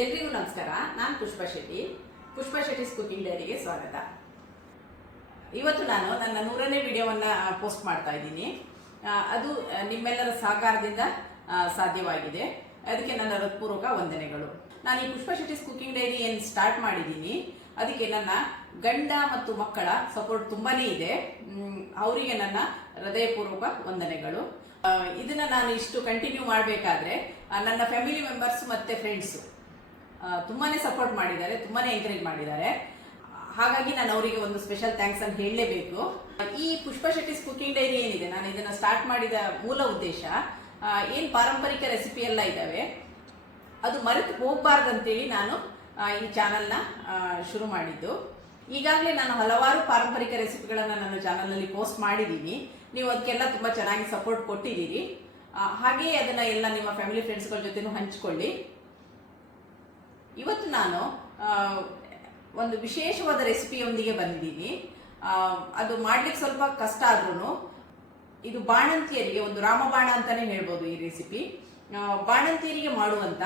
ಎಲ್ರಿಗೂ ನಮಸ್ಕಾರ. ನಾನು ಪುಷ್ಪಾ ಶೆಟ್ಟಿ ಕುಕಿಂಗ್ ಡೈರಿಗೆ ಸ್ವಾಗತ. ಇವತ್ತು ನಾನು ನನ್ನ 100ನೇ ವಿಡಿಯೋವನ್ನು ಪೋಸ್ಟ್ ಮಾಡ್ತಾ ಇದ್ದೀನಿ. ಅದು ನಿಮ್ಮೆಲ್ಲರ ಸಹಕಾರದಿಂದ ಸಾಧ್ಯವಾಗಿದೆ. ಅದಕ್ಕೆ ನನ್ನ ಹೃತ್ಪೂರ್ವಕ ವಂದನೆಗಳು. ನಾನು ಈ ಪುಷ್ಪಾ ಶೆಟ್ಟಿ ಕುಕಿಂಗ್ ಡೈರಿ ಏನು ಸ್ಟಾರ್ಟ್ ಮಾಡಿದ್ದೀನಿ, ಅದಕ್ಕೆ ನನ್ನ ಗಂಡ ಮತ್ತು ಮಕ್ಕಳ ಸಪೋರ್ಟ್ ತುಂಬಾನೇ ಇದೆ. ಅವರಿಗೆ ನನ್ನ ಹೃದಯಪೂರ್ವಕ ವಂದನೆಗಳು. ಇದನ್ನ ನಾನು ಇಷ್ಟು ಕಂಟಿನ್ಯೂ ಮಾಡಬೇಕಾದ್ರೆ ನನ್ನ ಫ್ಯಾಮಿಲಿ ಮೆಂಬರ್ಸ್ ಮತ್ತೆ ಫ್ರೆಂಡ್ಸ್ ತುಂಬಾನೇ ಸಪೋರ್ಟ್ ಮಾಡಿದ್ದಾರೆ, ತುಂಬಾನೇ ಎಂಕರೇಜ್ ಮಾಡಿದ್ದಾರೆ. ಹಾಗಾಗಿ ನಾನು ಅವರಿಗೆ ಒಂದು ಸ್ಪೆಷಲ್ ಥ್ಯಾಂಕ್ಸ್ ಅಂತ ಹೇಳಲೇಬೇಕು. ಈ ಪುಷ್ಪಾ ಶೆಟ್ಟಿ ಕುಕಿಂಗ್ ಡೈರಿ ಏನಿದೆ, ನಾನು ಇದನ್ನ ಸ್ಟಾರ್ಟ್ ಮಾಡಿದ ಮೂಲ ಉದ್ದೇಶ ಏನ್ ಪಾರಂಪರಿಕ ರೆಸಿಪಿ ಎಲ್ಲ ಇದ್ದಾವೆ ಅದು ಮರೆತು ಹೋಗಬಾರ್ದಂತೇಳಿ ನಾನು ಈ ಚಾನಲ್ನ ಶುರು ಮಾಡಿದ್ದು. ಈಗಾಗಲೇ ನಾನು ಹಲವಾರು ಪಾರಂಪರಿಕ ರೆಸಿಪಿಗಳನ್ನು ನನ್ನ ಚಾನಲ್ನಲ್ಲಿ ಪೋಸ್ಟ್ ಮಾಡಿದ್ದೀನಿ. ನೀವು ಅದಕ್ಕೆಲ್ಲ ತುಂಬ ಚೆನ್ನಾಗಿ ಸಪೋರ್ಟ್ ಕೊಟ್ಟಿದ್ದೀರಿ. ಹಾಗೆಯೇ ಅದನ್ನು ಎಲ್ಲ ನಿಮ್ಮ ಫ್ಯಾಮಿಲಿ ಫ್ರೆಂಡ್ಸ್ಗಳ ಜೊತೆನೂ ಹಂಚಿಕೊಳ್ಳಿ. ಇವತ್ತು ನಾನು ಒಂದು ವಿಶೇಷವಾದ ರೆಸಿಪಿಯೊಂದಿಗೆ ಬಂದಿದ್ದೀನಿ. ಅದು ಮಾಡ್ಲಿಕ್ಕೆ ಸ್ವಲ್ಪ ಕಷ್ಟ ಆದ್ರೂ ಇದು ಬಾಣಂತಿಯರಿಗೆ ಒಂದು ರಾಮಬಾಣ ಅಂತಾನೆ ಹೇಳ್ಬೋದು. ಈ ರೆಸಿಪಿ ಬಾಣಂತಿಯರಿಗೆ ಮಾಡುವಂತ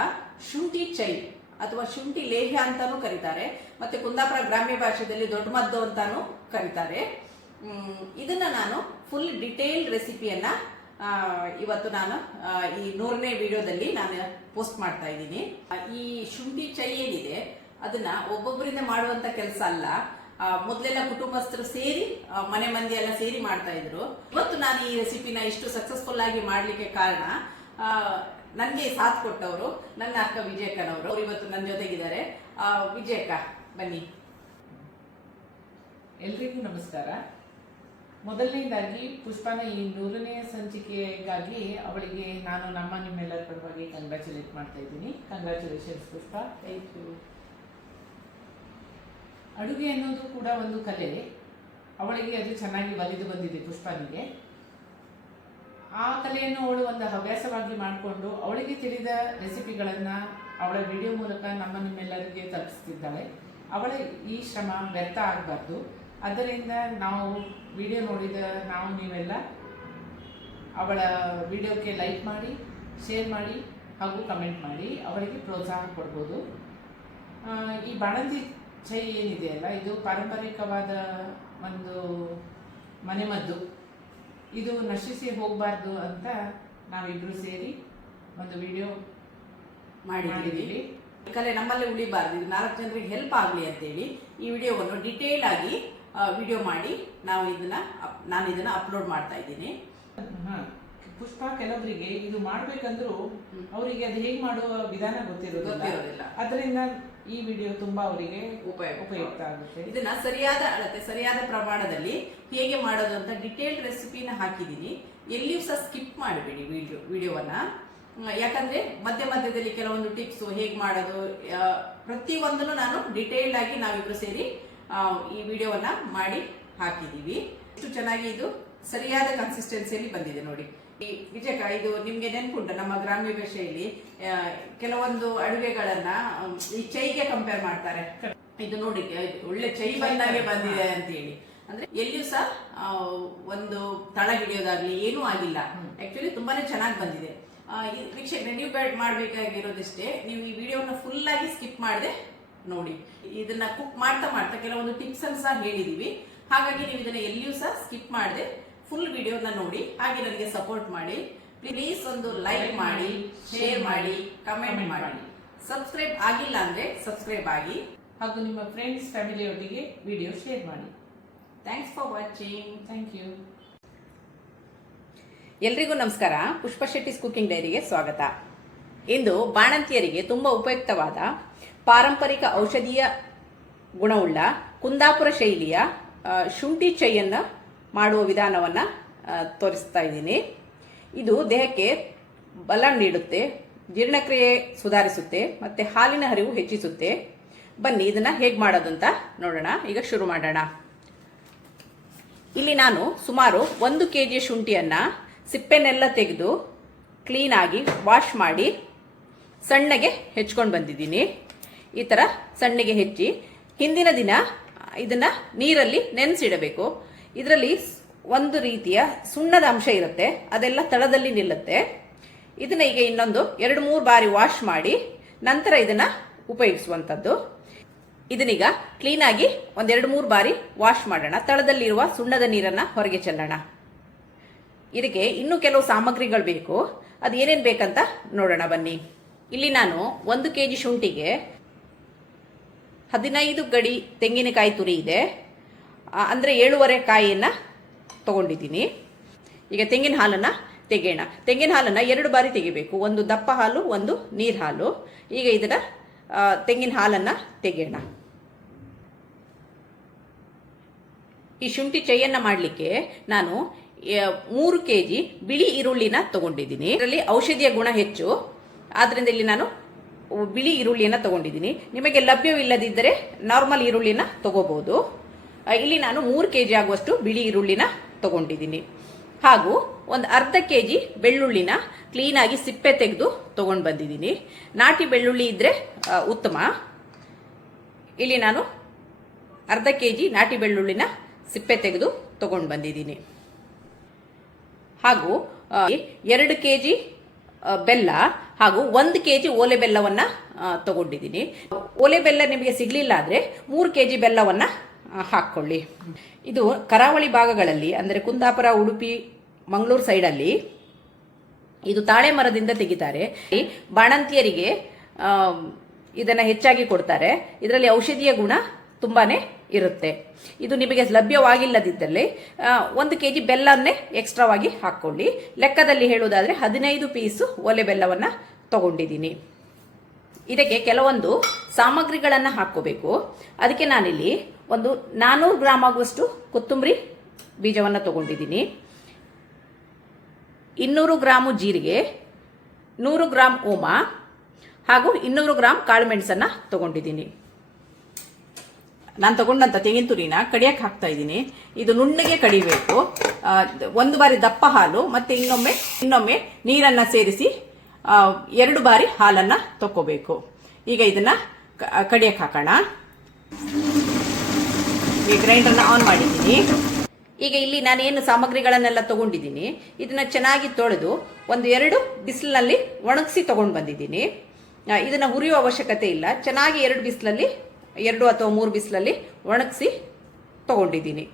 ಶುಂಠಿ ಚೈ ಅಥವಾ ಶುಂಠಿ ಲೇಹ್ಯ ಅಂತಾನೂ ಕರೀತಾರೆ, ಮತ್ತೆ ಕುಂದಾಪುರ ಗ್ರಾಮ್ಯ ಭಾಷೆಯಲ್ಲಿ ದೊಡ್ಡ ಮದ್ದು ಅಂತಾನೂ ಕರೀತಾರೆ. ಇದನ್ನ ನಾನು ಫುಲ್ ಡಿಟೇಲ್ ರೆಸಿಪಿಯನ್ನ ಇವತ್ತು ನಾನು ಈ 100ನೇ ವಿಡಿಯೋದಲ್ಲಿ ನಾನು ಪೋಸ್ಟ್ ಮಾಡ್ತಾ ಇದ್ದೀನಿ. ಈ ಶುಂಠಿ ಚೈ ಏನಿದೆ ಅದನ್ನ ಒಬ್ಬೊಬ್ಬರಿಂದ ಮಾಡುವಂತ ಕೆಲಸ ಅಲ್ಲ. ಮೊದಲೆಲ್ಲ ಕುಟುಂಬಸ್ಥರು ಸೇರಿ ಮನೆ ಮಂದಿ ಎಲ್ಲ ಸೇರಿ ಮಾಡ್ತಾ ಇದ್ರು. ಇವತ್ತು ನಾನು ಈ ರೆಸಿಪಿನ ಇಷ್ಟು ಸಕ್ಸಸ್ಫುಲ್ ಆಗಿ ಮಾಡ್ಲಿಕ್ಕೆ ಕಾರಣ ನನಗೆ ಸಾಥ್ ಕೊಟ್ಟವರು ನನ್ನ ಅಕ್ಕ ವಿಜಯಕ್ಕನವರು. ಅವರು ಇವತ್ತು ನನ್ನ ಜೊತೆಗಿದ್ದಾರೆ. ವಿಜಯಕ್ಕ, ಬನ್ನಿ. ಎಲ್ರಿಗೂ ನಮಸ್ಕಾರ. ಮೊದಲನೇದಾಗಿ ಪುಷ್ಪನ ಈ 100ನೇ ಸಂಚಿಕೆಗಾಗಿ ಅವಳಿಗೆ ನಾನು ನಿಮ್ಮೆಲ್ಲರ ಪರವಾಗಿ ಕಂಗ್ರ್ಯಾಚುಲೇಟ್ ಮಾಡ್ತಾ ಇದ್ದೀನಿ. ಕಂಗ್ರ್ಯಾಚುಲೇಷನ್ಸ್ ಪುಷ್ಪ. Thank you. ಅಡುಗೆ ಅನ್ನೋದು ಕೂಡ ಒಂದು ಕಲೆ. ಅವಳಿಗೆ ಅದು ಚೆನ್ನಾಗಿ ಒಲಿದು ಬಂದಿದೆ ಪುಷ್ಪನಿಗೆ. ಆ ಕಲೆಯನ್ನು ಅವಳು ಒಂದು ಹವ್ಯಾಸವಾಗಿ ಮಾಡಿಕೊಂಡು ಅವಳಿಗೆ ತಿಳಿದ ರೆಸಿಪಿಗಳನ್ನು ಅವಳ ವಿಡಿಯೋ ಮೂಲಕ ನಿಮ್ಮೆಲ್ಲರಿಗೆ ತಲುಪಿಸ್ತಿದ್ದಾಳೆ. ಅವಳ ಈ ಶ್ರಮ ವ್ಯರ್ಥ ಆಗಬಾರ್ದು. ಅದರಿಂದ ನಾವು ವಿಡಿಯೋ ನೋಡಿದ ನೀವೆಲ್ಲ ಅವಳ ವಿಡಿಯೋಕ್ಕೆ ಲೈಕ್ ಮಾಡಿ, ಶೇರ್ ಮಾಡಿ ಹಾಗೂ ಕಮೆಂಟ್ ಮಾಡಿ ಅವಳಿಗೆ ಪ್ರೋತ್ಸಾಹ ಕೊಡ್ಬೋದು. ಈ ಬಾಣಂತಿ ಚೈ ಏನಿದೆಯಲ್ಲ, ಇದು ಪಾರಂಪರಿಕವಾದ ಒಂದು ಮನೆಮದ್ದು. ಇದು ನಶಿಸಿ ಹೋಗಬಾರ್ದು ಅಂತ ನಾವಿಬ್ರು ಸೇರಿ ಒಂದು ವಿಡಿಯೋ ಮಾಡಿದ್ದೀವಿ. ಕಲೆ ನಮ್ಮಲ್ಲೇ ಉಳಿಬಾರ್ದು, ಇದು 4 ಜನರಿಗೆ ಹೆಲ್ಪ್ ಆಗಲಿ ಅಂತೇಳಿ ಈ ವಿಡಿಯೋವನ್ನು ಡಿಟೇಲ್ ಆಗಿ ವಿಡಿಯೋ ಮಾಡಿ ನಾನು ಇದನ್ನ ಅಪ್ಲೋಡ್ ಮಾಡ್ತಾ ಇದ್ದೀನಿ. ಪುಷ್ಪ ಕೆಲವರಿಗೆ ಇದು ಮಾಡ್ಬೇಕಂದ್ರೂ ಅವರಿಗೆ ಅದು ಹೇಗೆ ಮಾಡುವ ವಿಧಾನ ಗೊತ್ತಿರೋದಿಲ್ಲ. ಅದರಿಂದ ಈ ವಿಡಿಯೋ ತುಂಬಾ ಅವರಿಗೆ ಉಪಯುಕ್ತ ಆಗುತ್ತೆ. ಇದನ್ನ ಸರಿಯಾದ ಅಳತೆ, ಸರಿಯಾದ ಪ್ರಮಾಣದಲ್ಲಿ ಹೇಗೆ ಮಾಡೋದು ಅಂತ ಡಿಟೇಲ್ಡ್ ರೆಸಿಪಿನ ಹಾಕಿದ್ದೀನಿ. ಎಲ್ಲಿಯೂ ಸಹ ಸ್ಕಿಪ್ ಮಾಡಬೇಡಿ ವಿಡಿಯೋವನ್ನ. ಯಾಕಂದ್ರೆ ಮಧ್ಯದಲ್ಲಿ ಕೆಲವೊಂದು ಟಿಪ್ಸ್ ಹೇಗೆ ಮಾಡೋದು ಪ್ರತಿಯೊಂದನ್ನು ನಾನು ಡಿಟೇಲ್ಡ್ ಆಗಿ ನಾವಿಬ್ರು ಸೇರಿ ಈ ವಿಡಿಯೋವನ್ನ ಮಾಡಿ ಹಾಕಿದೀವಿ. ಎಷ್ಟು ಚೆನ್ನಾಗಿ ಇದು ಸರಿಯಾದ ಕನ್ಸಿಸ್ಟೆನ್ಸಿಯಲ್ಲಿ ಬಂದಿದೆ ನೋಡಿ. ಈ ವಿಜಯಕ, ಇದು ನಿಮ್ಗೆ ನೆನ್ಪುಂಟ ನಮ್ಮ ಗ್ರಾಮ್ಯ ಭಾಷೆಯಲ್ಲಿ ಕೆಲವೊಂದು ಅಡುಗೆಗಳನ್ನ ಈ ಚೈಗೆ ಕಂಪೇರ್ ಮಾಡ್ತಾರೆ. ಇದು ನೋಡಿ ಒಳ್ಳೆ ಚೈ ಬಂದಾಗೆ ಬಂದಿದೆ ಅಂತ ಹೇಳಿ. ಅಂದ್ರೆ ಎಲ್ಲಿಯೂ ಸಹ ಒಂದು ತಳ ಹಿಡಿಯೋದಾಗ್ಲಿ ಏನೂ ಆಗಿಲ್ಲ. ಆಕ್ಚುಲಿ ತುಂಬಾನೇ ಚೆನ್ನಾಗಿ ಬಂದಿದೆ. ವೀಕ್ಷಕರೇ, ನೀವು ಮಾಡ್ಬೇಕಾಗಿರೋದಿಷ್ಟೇ, ನೀವು ಈ ವಿಡಿಯೋನ ಫುಲ್ ಆಗಿ ಸ್ಕಿಪ್ ಮಾಡದೆ ನೋಡಿ. ಇದನ್ನ ಕುಕ್ ಮಾಡ್ತಾ ಕೆಲವೊಂದು ಟಿಪ್ಸ್ ಅನ್ನು ಸಹ ಹೇಳಿದೀವಿ. ಹಾಗಾಗಿ ನೀವು ಇದನ್ನ ಎಲ್ಲಿಯೂ ಸಹ ಸ್ಕಿಪ್ ಮಾಡದೆ ಫುಲ್ ವಿಡಿಯೋನ ನೋಡಿ. ಹಾಗೆ ನನಗೆ ಸಪೋರ್ಟ್ ಮಾಡಿ. ಪ್ಲೀಸ್ ಒಂದು ಲೈಕ್ ಮಾಡಿ, ಶೇರ್ ಮಾಡಿ, ಕಮೆಂಟ್ ಮಾಡಿ. ಸಬ್ಸ್ಕ್ರೈಬ್ ಆಗಿಲ್ಲ ಅಂದ್ರೆ ಸಬ್ಸ್ಕ್ರೈಬ್ ಆಗಿ ಹಾಗೂ ನಿಮ್ಮ ಫ್ರೆಂಡ್ಸ್ ಫ್ಯಾಮಿಲಿಯೊಟ್ಟಿಗೆ ವಿಡಿಯೋ ಶೇರ್ ಮಾಡಿ. Thanks for watching. Thank you. ಎಲ್ರಿಗೂ ನಮಸ್ಕಾರ. ಪುಷ್ಪಾ ಶೆಟ್ಟಿ ಕುಕಿಂಗ್ ಡೈರಿಗೆ ಸ್ವಾಗತ. ಇಂದು ಬಾಣಂತಿಯರಿಗೆ ತುಂಬಾ ಉಪಯುಕ್ತವಾದ ಪಾರಂಪರಿಕ ಔಷಧೀಯ ಗುಣವುಳ್ಳ ಕುಂದಾಪುರ ಶೈಲಿಯ ಶುಂಠಿ ಚೈಯನ್ನು ಮಾಡುವ ವಿಧಾನವನ್ನು ತೋರಿಸ್ತಾ ಇದ್ದೀನಿ. ಇದು ದೇಹಕ್ಕೆ ಬಲ ನೀಡುತ್ತೆ, ಜೀರ್ಣಕ್ರಿಯೆ ಸುಧಾರಿಸುತ್ತೆ, ಮತ್ತು ಹಾಲಿನ ಹರಿವು ಹೆಚ್ಚಿಸುತ್ತೆ. ಬನ್ನಿ ಇದನ್ನು ಹೇಗೆ ಮಾಡೋದು ಅಂತ ನೋಡೋಣ. ಈಗ ಶುರು ಮಾಡೋಣ. ಇಲ್ಲಿ ನಾನು ಸುಮಾರು 1 kg ಶುಂಠಿಯನ್ನು ಸಿಪ್ಪೆನೆಲ್ಲ ತೆಗೆದು ಕ್ಲೀನಾಗಿ ವಾಶ್ ಮಾಡಿ ಸಣ್ಣಗೆ ಹೆಚ್ಕೊಂಡು ಬಂದಿದ್ದೀನಿ. ಈ ಥರ ಸಣ್ಣಗೆ ಹೆಚ್ಚಿ ಹಿಂದಿನ ದಿನ ಇದನ್ನು ನೀರಲ್ಲಿ ನೆನೆಸಿಡಬೇಕು. ಇದರಲ್ಲಿ ಒಂದು ರೀತಿಯ ಸುಣ್ಣದ ಅಂಶ ಇರುತ್ತೆ, ಅದೆಲ್ಲ ತಳದಲ್ಲಿ ನಿಲ್ಲುತ್ತೆ. ಇದನ್ನ ಈಗ ಇನ್ನೊಂದು 2-3 ಬಾರಿ ವಾಶ್ ಮಾಡಿ ನಂತರ ಇದನ್ನ ಉಪಯೋಗಿಸುವಂಥದ್ದು. ಇದನ್ನೀಗ ಕ್ಲೀನಾಗಿ ಒಂದೆರಡು ಮೂರು ಬಾರಿ ವಾಶ್ ಮಾಡೋಣ. ತಳದಲ್ಲಿರುವ ಸುಣ್ಣದ ನೀರನ್ನು ಹೊರಗೆ ಚೆಲ್ಲೋಣ. ಇದಕ್ಕೆ ಇನ್ನೂ ಕೆಲವು ಸಾಮಗ್ರಿಗಳು ಬೇಕು. ಅದು ಏನೇನು ಬೇಕಂತ ನೋಡೋಣ ಬನ್ನಿ. ಇಲ್ಲಿ ನಾನು 1 kg ಶುಂಠಿಗೆ 15 ಗಡಿ ತೆಂಗಿನಕಾಯಿ ತುರಿ ಇದೆ, ಅಂದರೆ 7.5 ಕಾಯಿಯನ್ನು ತಗೊಂಡಿದ್ದೀನಿ. ಈಗ ತೆಂಗಿನ ಹಾಲನ್ನು ತೆಗೆಯೋಣ. ತೆಂಗಿನ ಹಾಲನ್ನು 2 ಬಾರಿ ತೆಗಿಬೇಕು, ಒಂದು ದಪ್ಪ ಹಾಲು, ಒಂದು ನೀರು ಹಾಲು. ಈಗ ಇದನ್ನು ತೆಂಗಿನ ಹಾಲನ್ನು ತೆಗೆಯೋಣ. ಈ ಶುಂಠಿ ಚೈಯನ್ನು ಮಾಡಲಿಕ್ಕೆ ನಾನು 3 kg ಬಿಳಿ ಈರುಳ್ಳಿನ ತಗೊಂಡಿದ್ದೀನಿ. ಇದರಲ್ಲಿ ಔಷಧಿಯ ಗುಣ ಹೆಚ್ಚು, ಆದ್ದರಿಂದ ಇಲ್ಲಿ ನಾನು ಬಿಳಿ ಈರುಳ್ಳಿಯನ್ನು ತಗೊಂಡಿದ್ದೀನಿ. ನಿಮಗೆ ಲಭ್ಯವಿಲ್ಲದಿದ್ದರೆ ನಾರ್ಮಲ್ ಈರುಳ್ಳಿನ ತಗೋಬಹುದು. ಇಲ್ಲಿ ನಾನು 3 kg ಆಗುವಷ್ಟು ಬಿಳಿ ಈರುಳ್ಳಿನ ತಗೊಂಡಿದ್ದೀನಿ. ಹಾಗೂ ಒಂದು ಅರ್ಧ kg ಬೆಳ್ಳುಳ್ಳಿನ ಕ್ಲೀನಾಗಿ ಸಿಪ್ಪೆ ತೆಗೆದು ತಗೊಂಡು ಬಂದಿದ್ದೀನಿ. ನಾಟಿ ಬೆಳ್ಳುಳ್ಳಿ ಇದ್ದರೆ ಉತ್ತಮ. ಇಲ್ಲಿ ನಾನು ಅರ್ಧ kg ನಾಟಿ ಬೆಳ್ಳುಳ್ಳಿನ ಸಿಪ್ಪೆ ತೆಗೆದು ತಗೊಂಡು ಬಂದಿದ್ದೀನಿ. ಹಾಗೂ 2 kg ಬೆಲ್ಲ ಹಾಗೂ 1 kg ಓಲೆ ಬೆಲ್ಲವನ್ನು ತಗೊಂಡಿದ್ದೀನಿ. ಓಲೆ ಬೆಲ್ಲ ನಿಮಗೆ ಸಿಗಲಿಲ್ಲ ಆದರೆ 3 kg ಬೆಲ್ಲವನ್ನು ಹಾಕ್ಕೊಳ್ಳಿ. ಇದು ಕರಾವಳಿ ಭಾಗಗಳಲ್ಲಿ ಅಂದರೆ ಕುಂದಾಪುರ, ಉಡುಪಿ, ಮಂಗಳೂರು ಸೈಡಲ್ಲಿ ಇದು ತಾಳೆ ಮರದಿಂದ ತೆಗಿತಾರೆ. ಬಾಣಂತಿಯರಿಗೆ ಇದನ್ನು ಹೆಚ್ಚಾಗಿ ಕೊಡ್ತಾರೆ. ಇದರಲ್ಲಿ ಔಷಧೀಯ ಗುಣ ತುಂಬಾ ಇರುತ್ತೆ. ಇದು ನಿಮಗೆ ಲಭ್ಯವಾಗಿಲ್ಲದಿದ್ದಲ್ಲಿ 1 kg ಬೆಲ್ಲನ್ನೇ ಎಕ್ಸ್ಟ್ರಾವಾಗಿ ಹಾಕ್ಕೊಳ್ಳಿ. ಲೆಕ್ಕದಲ್ಲಿ ಹೇಳುವುದಾದರೆ 15 ಪೀಸು ಒಲೆ ಬೆಲ್ಲವನ್ನು ತಗೊಂಡಿದ್ದೀನಿ. ಇದಕ್ಕೆ ಕೆಲವೊಂದು ಸಾಮಗ್ರಿಗಳನ್ನು ಹಾಕ್ಕೋಬೇಕು. ಅದಕ್ಕೆ ನಾನಿಲ್ಲಿ ಒಂದು 400 ಗ್ರಾಮ್ ಆಗುವಷ್ಟು ಕೊತ್ತಂಬರಿ ಬೀಜವನ್ನು ತಗೊಂಡಿದ್ದೀನಿ, 200 ಗ್ರಾಮು ಜೀರಿಗೆ, 100 ಗ್ರಾಮ್ ಓಮ ಹಾಗೂ 200 ಗ್ರಾಮ್ ಕಾಳುಮೆಣಸನ್ನು ತಗೊಂಡಿದ್ದೀನಿ. ನಾನು ತಗೊಂಡಂಥ ತೆಂಗಿನ ತುರಿನ ಕಡಿಯಕ್ಕೆ ಹಾಕ್ತಾ ಇದ್ದೀನಿ. ಇದು ನುಣ್ಣಗೆ ಕಡಿಬೇಕು. 1 ಬಾರಿ ದಪ್ಪ ಹಾಲು ಮತ್ತು ಇನ್ನೊಮ್ಮೆ ನೀರನ್ನು ಸೇರಿಸಿ 2 ಬಾರಿ ಹಾಲನ್ನು ತಕ್ಕೋಬೇಕು. ಈಗ ಇದನ್ನು ಕಡಿಯಕ್ಕೆ ಹಾಕೋಣ. ಈ ಗ್ರೈಂಡರ್ನ ಆನ್ ಮಾಡಿದ್ದೀನಿ. ಈಗ ಇಲ್ಲಿ ನಾನೇನು ಸಾಮಗ್ರಿಗಳನ್ನೆಲ್ಲ ತಗೊಂಡಿದ್ದೀನಿ ಇದನ್ನು ಚೆನ್ನಾಗಿ ತೊಳೆದು 1-2 ಬಿಸಿಲಿನಲ್ಲಿ ಒಣಗಿಸಿ ತಗೊಂಡು ಬಂದಿದ್ದೀನಿ. ಇದನ್ನು ಹುರಿಯುವ ಅವಶ್ಯಕತೆ ಇಲ್ಲ. ಚೆನ್ನಾಗಿ 2 ಬಿಸಿಲಲ್ಲಿ 2 ಅಥವಾ 3 ಬಿಸಿಲಲ್ಲಿ ಒಣಗಿಸಿ ತಗೊಂಡಿದ್ದೀನಿ.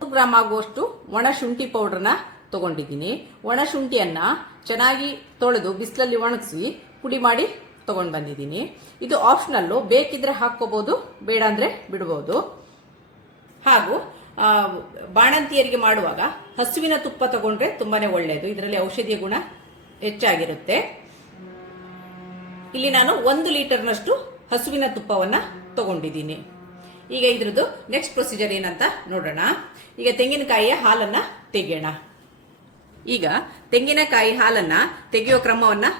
100 ಗ್ರಾಮ್ ಆಗುವಷ್ಟು ಒಣ ಶುಂಠಿ ಪೌಡ್ರನ್ನ ತಗೊಂಡಿದ್ದೀನಿ. ಒಣ ಶುಂಠಿಯನ್ನು ಚೆನ್ನಾಗಿ ತೊಳೆದು ಬಿಸಿಲಲ್ಲಿ ಒಣಗಿಸಿ ಪುಡಿ ಮಾಡಿ ತಗೊಂಡು ಬಂದಿದ್ದೀನಿ. ಇದು ಆಪ್ಷನಲ್ಲು, ಬೇಕಿದ್ರೆ ಹಾಕ್ಕೋಬೋದು, ಬೇಡ ಅಂದರೆ ಬಿಡ್ಬೋದು. ಹಾಗೂ ಬಾಣಂತಿಯರಿಗೆ ಮಾಡುವಾಗ ಹಸುವಿನ ತುಪ್ಪ ತಗೊಂಡ್ರೆ ತುಂಬಾ ಒಳ್ಳೆಯದು. ಇದರಲ್ಲಿ ಔಷಧೀಯ ಗುಣ ಹೆಚ್ಚಾಗಿರುತ್ತೆ. ಇಲ್ಲಿ ನಾನು 1 ಲೀಟರ್ನಷ್ಟು ಹಸುವಿನ ತುಪ್ಪವನ್ನು ತಗೊಂಡಿದ್ದೀನಿ. ಈಗ ಇದ್ರದ್ದು ನೆಕ್ಸ್ಟ್ ಪ್ರೊಸೀಜರ್ ಏನಂತ ನೋಡೋಣ. ಈಗ ತೆಂಗಿನಕಾಯಿಯ ಹಾಲನ್ನು ತೆಗೆಯೋಣ. ಈಗ ತೆಂಗಿನಕಾಯಿ ಹಾಲನ್ನು ತೆಗೆಯೋ ಕ್ರಮವನ್ನು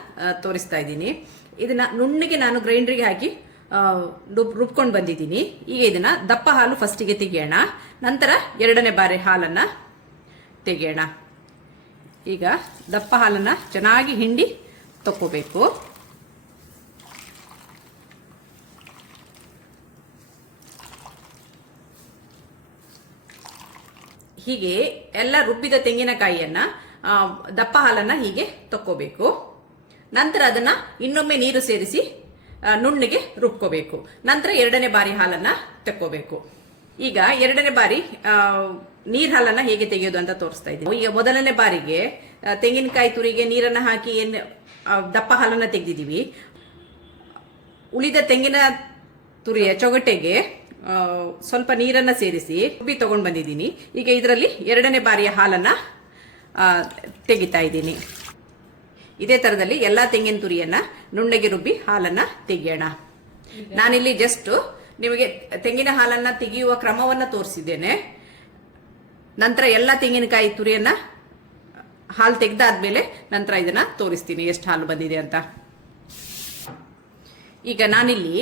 ತೋರಿಸ್ತಾ ಇದ್ದೀನಿ. ಇದನ್ನು ನುಣ್ಣಗೆ ನಾನು ಗ್ರೈಂಡ್ರಿಗೆ ಹಾಕಿ ರುಬ್ಕೊಂಡು ಬಂದಿದ್ದೀನಿ. ಈಗ ಇದನ್ನು ದಪ್ಪ ಹಾಲು ಫಸ್ಟಿಗೆ ತೆಗೆಯೋಣ, ನಂತರ 2ನೇ ಬಾರಿ ಹಾಲನ್ನು ತೆಗೆಯೋಣ. ಈಗ ದಪ್ಪ ಹಾಲನ್ನು ಚೆನ್ನಾಗಿ ಹಿಂಡಿ ತಕ್ಕೋಬೇಕು. ಹೀಗೆ ಎಲ್ಲ ರುಬ್ಬಿದ ತೆಂಗಿನಕಾಯಿಯನ್ನು ದಪ್ಪ ಹಾಲನ್ನು ಹೀಗೆ ತಕ್ಕೋಬೇಕು. ನಂತರ ಅದನ್ನು ಇನ್ನೊಮ್ಮೆ ನೀರು ಸೇರಿಸಿ ನುಣ್ಣಗೆ ರುಬ್ಕೋಬೇಕು. ನಂತರ 2ನೇ ಬಾರಿ ಹಾಲನ್ನು ತಕ್ಕೋಬೇಕು. ಈಗ 2ನೇ ಬಾರಿ ನೀರು ಹಾಲನ್ನು ಹೇಗೆ ತೆಗೆಯೋದು ಅಂತ ತೋರಿಸ್ತಾ ಇದ್ದೀನಿ. ಈಗ 1ನೇ ಬಾರಿಗೆ ತೆಂಗಿನಕಾಯಿ ತುರಿಗೆ ನೀರನ್ನು ಹಾಕಿ ದಪ್ಪ ಹಾಲನ್ನು ತೆಗೆದಿದ್ದೀವಿ. ಉಳಿದ ತೆಂಗಿನ ತುರಿಯ ಚೊಗಟೆಗೆ ಸ್ವಲ್ಪ ನೀರನ್ನು ಸೇರಿಸಿ ರುಬ್ಬಿ ತಗೊಂಡು ಬಂದಿದ್ದೀನಿ. ಈಗ ಇದರಲ್ಲಿ 2ನೇ ಬಾರಿಯ ಹಾಲನ್ನು ತೆಗಿತಾ ಇದ್ದೀನಿ. ಇದೇ ಥರದಲ್ಲಿ ಎಲ್ಲ ತೆಂಗಿನ ತುರಿಯನ್ನು ನುಣ್ಣಗೆ ರುಬ್ಬಿ ಹಾಲನ್ನು ತೆಗೆಯೋಣ. ನಾನಿಲ್ಲಿ ಜಸ್ಟ್ ನಿಮಗೆ ತೆಂಗಿನ ಹಾಲನ್ನು ತೆಗೆಯುವ ಕ್ರಮವನ್ನು ತೋರಿಸಿದ್ದೇನೆ. ನಂತರ ಎಲ್ಲ ತೆಂಗಿನಕಾಯಿ ತುರಿಯನ್ನು ಹಾಲು ತೆಗೆದಾದ್ಮೇಲೆ ನಂತರ ಇದನ್ನು ತೋರಿಸ್ತೀನಿ ಎಷ್ಟು ಹಾಲು ಬಂದಿದೆ ಅಂತ. ಈಗ ನಾನಿಲ್ಲಿ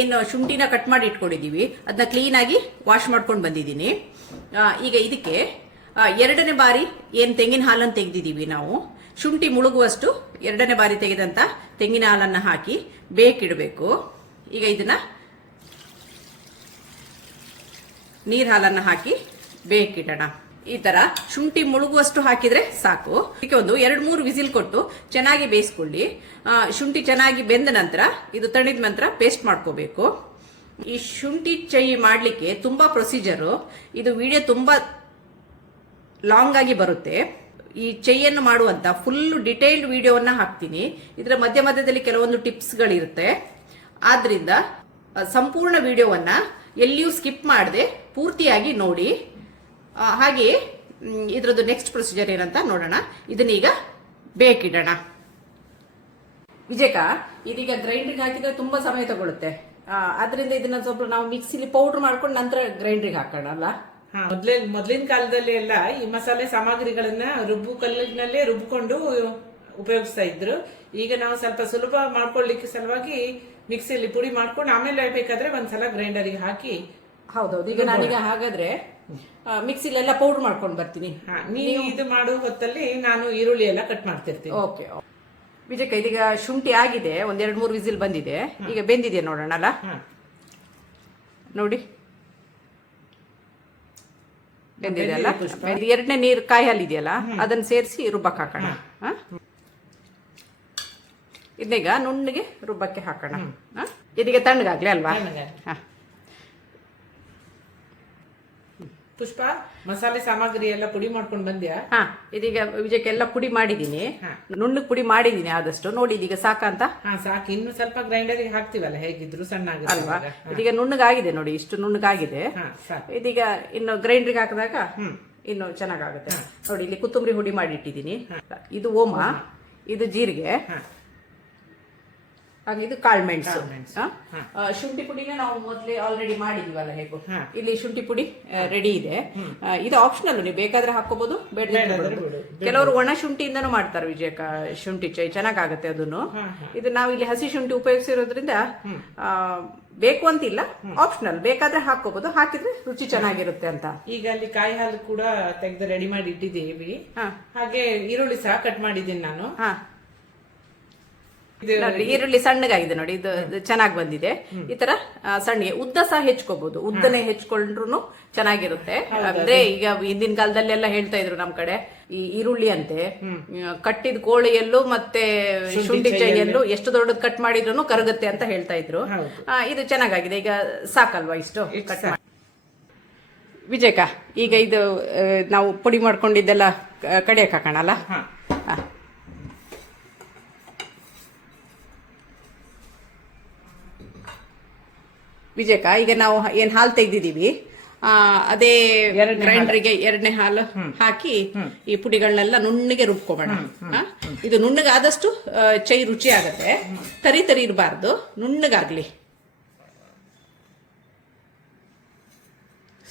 ಏನು ಶುಂಠಿನ ಕಟ್ ಮಾಡಿ ಇಟ್ಕೊಂಡಿದ್ದೀವಿ ಅದನ್ನ ಕ್ಲೀನಾಗಿ ವಾಶ್ ಮಾಡ್ಕೊಂಡು ಬಂದಿದ್ದೀನಿ. ಈಗ ಇದಕ್ಕೆ 2ನೇ ಬಾರಿ ಏನು ತೆಂಗಿನ ಹಾಲನ್ನು ತೆಗೆದಿದ್ದೀವಿ ನಾವು, ಶುಂಠಿ ಮುಳುಗುವಷ್ಟು 2ನೇ ಬಾರಿ ತೆಗೆದಂಥ ತೆಂಗಿನ ಹಾಲನ್ನು ಹಾಕಿ ಬೇಕಿಡಬೇಕು. ಈಗ ಇದನ್ನ ನೀರು ಹಾಲನ್ನು ಹಾಕಿ ಬೇಕಿಡೋಣ. ಈ ತರ ಶುಂಠಿ ಮುಳುಗುವಷ್ಟು ಹಾಕಿದ್ರೆ ಸಾಕು. ಇದಕ್ಕೆ ಒಂದು 2-3 ವಿಸಿಲ್ ಕೊಟ್ಟು ಚೆನ್ನಾಗಿ ಬೇಯಿಸ್ಕೊಳ್ಳಿ. ಶುಂಠಿ ಚೆನ್ನಾಗಿ ಬೆಂದ ನಂತರ ಇದು ತಣಿದ ನಂತರ ಪೇಸ್ಟ್ ಮಾಡ್ಕೋಬೇಕು. ಈ ಶುಂಠಿ ಚೈ ಮಾಡ್ಲಿಕ್ಕೆ ತುಂಬಾ ಪ್ರೊಸೀಜರು. ಇದು ವಿಡಿಯೋ ತುಂಬಾ ಲಾಂಗ್ ಆಗಿ ಬರುತ್ತೆ. ಈ ಚೈಯನ್ನು ಮಾಡುವಂತ ಫುಲ್ ಡಿಟೇಲ್ಡ್ ವಿಡಿಯೋವನ್ನ ಹಾಕ್ತೀನಿ. ಇದರ ಮಧ್ಯದಲ್ಲಿ ಕೆಲವೊಂದು ಟಿಪ್ಸ್ಗಳಿರುತ್ತೆ. ಆದ್ರಿಂದ ಸಂಪೂರ್ಣ ವಿಡಿಯೋವನ್ನ ಎಲ್ಲಿಯೂ ಸ್ಕಿಪ್ ಮಾಡದೆ ಪೂರ್ತಿಯಾಗಿ ನೋಡಿ. ಹಾಗೆಯೇ ಇದ್ರದ್ದು ನೆಕ್ಸ್ಟ್ ಪ್ರೊಸೀಜರ್ ಏನಂತ ನೋಡೋಣ. ಇದನ್ನೀಗ ಬೇಕಿಡೋಣ. ವಿಜಯಕ, ಇದೀಗ ಗ್ರೈಂಡ್ರಿಗೆ ಹಾಕಿದ್ರೆ ತುಂಬಾ ಸಮಯ ತಗೊಳುತ್ತೆ. ಆದ್ರಿಂದ ಇದನ್ನ ಸ್ವಲ್ಪ ನಾವು ಮಿಕ್ಸಿಲಿ ಪೌಡರ್ ಮಾಡ್ಕೊಂಡು ನಂತರ ಗ್ರೈಂಡ್ರಿಗೆ ಹಾಕೋಣ ಅಲ್ಲ? ಮೊದ್ಲಿನ ಕಾಲದಲ್ಲಿ ಎಲ್ಲ ಈ ಮಸಾಲೆ ಸಾಮಗ್ರಿಗಳನ್ನ ರುಬ್ಬು ಕಲ್ಲಿನಲ್ಲೇ ರುಬ್ಕೊಂಡು ಉಪಯೋಗಿಸ್ತಾ ಇದ್ರು. ಈಗ ನಾವು ಸ್ವಲ್ಪ ಸುಲಭ ಮಾಡ್ಕೊಳ್ಳಿಕ್ಕೆ ಸಲುವಾಗಿ ಮಿಕ್ಸಿಯಲ್ಲಿ ಪುಡಿ ಮಾಡ್ಕೊಂಡು ಆಮೇಲೆ ಬೇಕಾದ್ರೆ ಒಂದ್ಸಲ ಗ್ರೈಂಡರ್ಗೆ ಹಾಕಿ. ಹೌದೌದು. ಈಗ ನಾನೀಗ ಹಾಗಾದ್ರೆ ಮಿಕ್ಸಿಲೆಲ್ಲ ಪೌಡರ್ ಮಾಡ್ಕೊಂಡು ಬರ್ತೀನಿ. ನೀವು ಇದು ಮಾಡುವ ಹೊತ್ತಲ್ಲಿ ನಾನು ಈರುಳ್ಳಿ ಎಲ್ಲ ಕಟ್ ಮಾಡ್ತಿರ್ತೀನಿ. ಓಕೆ ವಿಜಯಕ್ಕ, ಇದೀಗ ಶುಂಠಿ ಆಗಿದೆ, 1-2-3 ವಿಸಿಲ್ ಬಂದಿದೆ. ಈಗ ಬೆಂದಿದೆ ನೋಡೋಣ ಅಲ್ಲ? ನೋಡಿ ಬೆಂದಿದೆ ಅಲ್ಲ? ಎರಡನೇ ನೀರು ಕಾಯಿ ಹಾಲಿದೆಯಲ್ಲ ಅದನ್ನ ಸೇರಿಸಿ ರುಬ್ಬಕ್ಕೆ ಹಾಕೋಣ. ಇದನ್ನೀಗ ನುಣ್ಣಗೆ ರುಬ್ಬಕ್ಕೆ ಹಾಕೋಣ. ಇದೀಗ ತಣ್ಣಗಾಗ್ಲಿ ಅಲ್ವಾ? ಪುಷ್ಪ, ಮಸಾಲೆ ಸಾಮಗ್ರಿ ಎಲ್ಲ ಪುಡಿ ಮಾಡ್ಕೊಂಡು ಬಂದ್ಯಾ? ಇದೀಗ ವಿಜಯಕ್ಕೆಲ್ಲ ಪುಡಿ ಮಾಡಿದೀನಿ, ನುಣ್ಣಗೆ ಪುಡಿ ಮಾಡಿದೀನಿ ಆದಷ್ಟು. ನೋಡಿ ಇದೀಗ ಸಾಕಂತ? ಸಾಕು. ಇನ್ನು ಸ್ವಲ್ಪ ಗ್ರೈಂಡರ್ಗೆ ಹಾಕ್ತಿವಲ್ಲ, ಹೇಗಿದ್ರು ಸಣ್ಣ ಅಲ್ವಾ? ಇದೀಗ ನುಣ್ಣಗಾಗಿದೆ ನೋಡಿ, ಇಷ್ಟು ನುಣ್ಣಗಾಗಿದೆ. ಇದೀಗ ಇನ್ನು ಗ್ರೈಂಡರ್ಗೆ ಹಾಕಿದಾಗ ಇನ್ನು ಚೆನ್ನಾಗಾಗುತ್ತೆ. ನೋಡಿ ಇಲ್ಲಿ ಕೊತ್ತಂಬರಿ ಹುಡಿ ಮಾಡಿ ಇಟ್ಟಿದ್ದೀನಿ. ಇದು ಓಮ, ಇದು ಜೀರಿಗೆ, ಹಾಗೆ ಇದು ಕಾಳುಮೆಣಸು. ಶುಂಠಿ ಪುಡಿನ ನಾವು ಮೊದಲೇ ಆಲ್ರೆಡಿ ಮಾಡಿದೀವಲ್ಲ ಹೇಗೋ. ಇಲ್ಲಿ ಶುಂಠಿ ಪುಡಿ ರೆಡಿ ಇದೆ. ಇದು ಆಪ್ಷನಲ್, ನೀವು ಬೇಕಾದ್ರೆ ಹಾಕೋಬಹುದು, ಬೇಡ. ಕೆಲವರು ಒಣ ಶುಂಠಿಯಿಂದನೂ ಮಾಡ್ತಾರೆ ವಿಜಯಕ ಶುಂಠಿ ಚೈ, ಚೆನ್ನಾಗಾಗತ್ತೆ ಅದನ್ನು. ಇದು ನಾವು ಇಲ್ಲಿ ಹಸಿ ಶುಂಠಿ ಉಪಯೋಗಿಸಿರೋದ್ರಿಂದ ಬೇಕು ಅಂತಿಲ್ಲ, ಆಪ್ಷನಲ್, ಬೇಕಾದ್ರೆ ಹಾಕೋಬಹುದು, ಹಾಕಿದ್ರೆ ರುಚಿ ಚೆನ್ನಾಗಿರುತ್ತೆ ಅಂತ. ಈಗ ಅಲ್ಲಿ ಕಾಯಿ ಹಾಲು ಕೂಡ ತೆಗೆದು ರೆಡಿ ಮಾಡಿ ಇಟ್ಟಿದ್ದೀವಿ. ಹಾಗೆ ಈರುಳ್ಳಿ ಸಹ ಕಟ್ ಮಾಡಿದ್ದೀನಿ ನಾನು. ಈರುಳ್ಳಿ ಸಣ್ಣಗಾಗಿದೆ ನೋಡಿ, ಇದು ಚೆನ್ನಾಗಿ ಬಂದಿದೆ. ಈ ತರ ಸಣ್ಣಗೆ ಉದ್ದ ಸಹ ಹೆಚ್ಕೋಬಹುದು, ಉದ್ದನೆ ಹೆಚ್ಕೊಂಡ್ರು ಚೆನ್ನಾಗಿರುತ್ತೆ. ಅಂದ್ರೆ ಈಗ ಹಿಂದಿನ ಕಾಲದಲ್ಲೆಲ್ಲ ಹೇಳ್ತಾ ಇದ್ರು ನಮ್ ಕಡೆ, ಈ ಈರುಳ್ಳಿ ಅಂತೆ ಕಟ್ಟಿದ ಕೋಳಿಯಲ್ಲೂ ಮತ್ತೆ ಶುಂಠಿ ಚೈಯಲ್ಲೂ ಎಷ್ಟು ದೊಡ್ಡದು ಕಟ್ ಮಾಡಿದ್ರು ಕರಗುತ್ತೆ ಅಂತ ಹೇಳ್ತಾ ಇದ್ರು. ಇದು ಚೆನ್ನಾಗಾಗಿದೆ. ಈಗ ಸಾಕಲ್ವಾ ಇಷ್ಟು ಕಟ್ ಮಾಡಿ? ವಿಜಯಕ, ಈಗ ಇದು ನಾವು ಪುಡಿ ಮಾಡ್ಕೊಂಡಿದ್ದೆಲ್ಲ ಕಡಿಯಕ್ ಹಾಕೋಣಲ್ಲ? ವಿಜಯಕ, ಈಗ ನಾವು ಏನ್ ಹಾಲು ತೆಗ್ದಿದೀವಿ ಅದೇ ಗ್ರೈಂಡರ್ಗೆ ಎರಡನೇ ಹಾಲು ಹಾಕಿ ಈ ಪುಡಿಗಳನ್ನೆಲ್ಲ ನುಣ್ಣಗೆ ರುಬ್ಕೊಬೇಡ. ಇದು ನುಣ್ಣಗಾದಷ್ಟು ಚೈ ರುಚಿ ಆಗತ್ತೆ. ತರಿ ತರಿ ಇರಬಾರ್ದು, ನುಣ್ಣಗಾಗ್ಲಿ.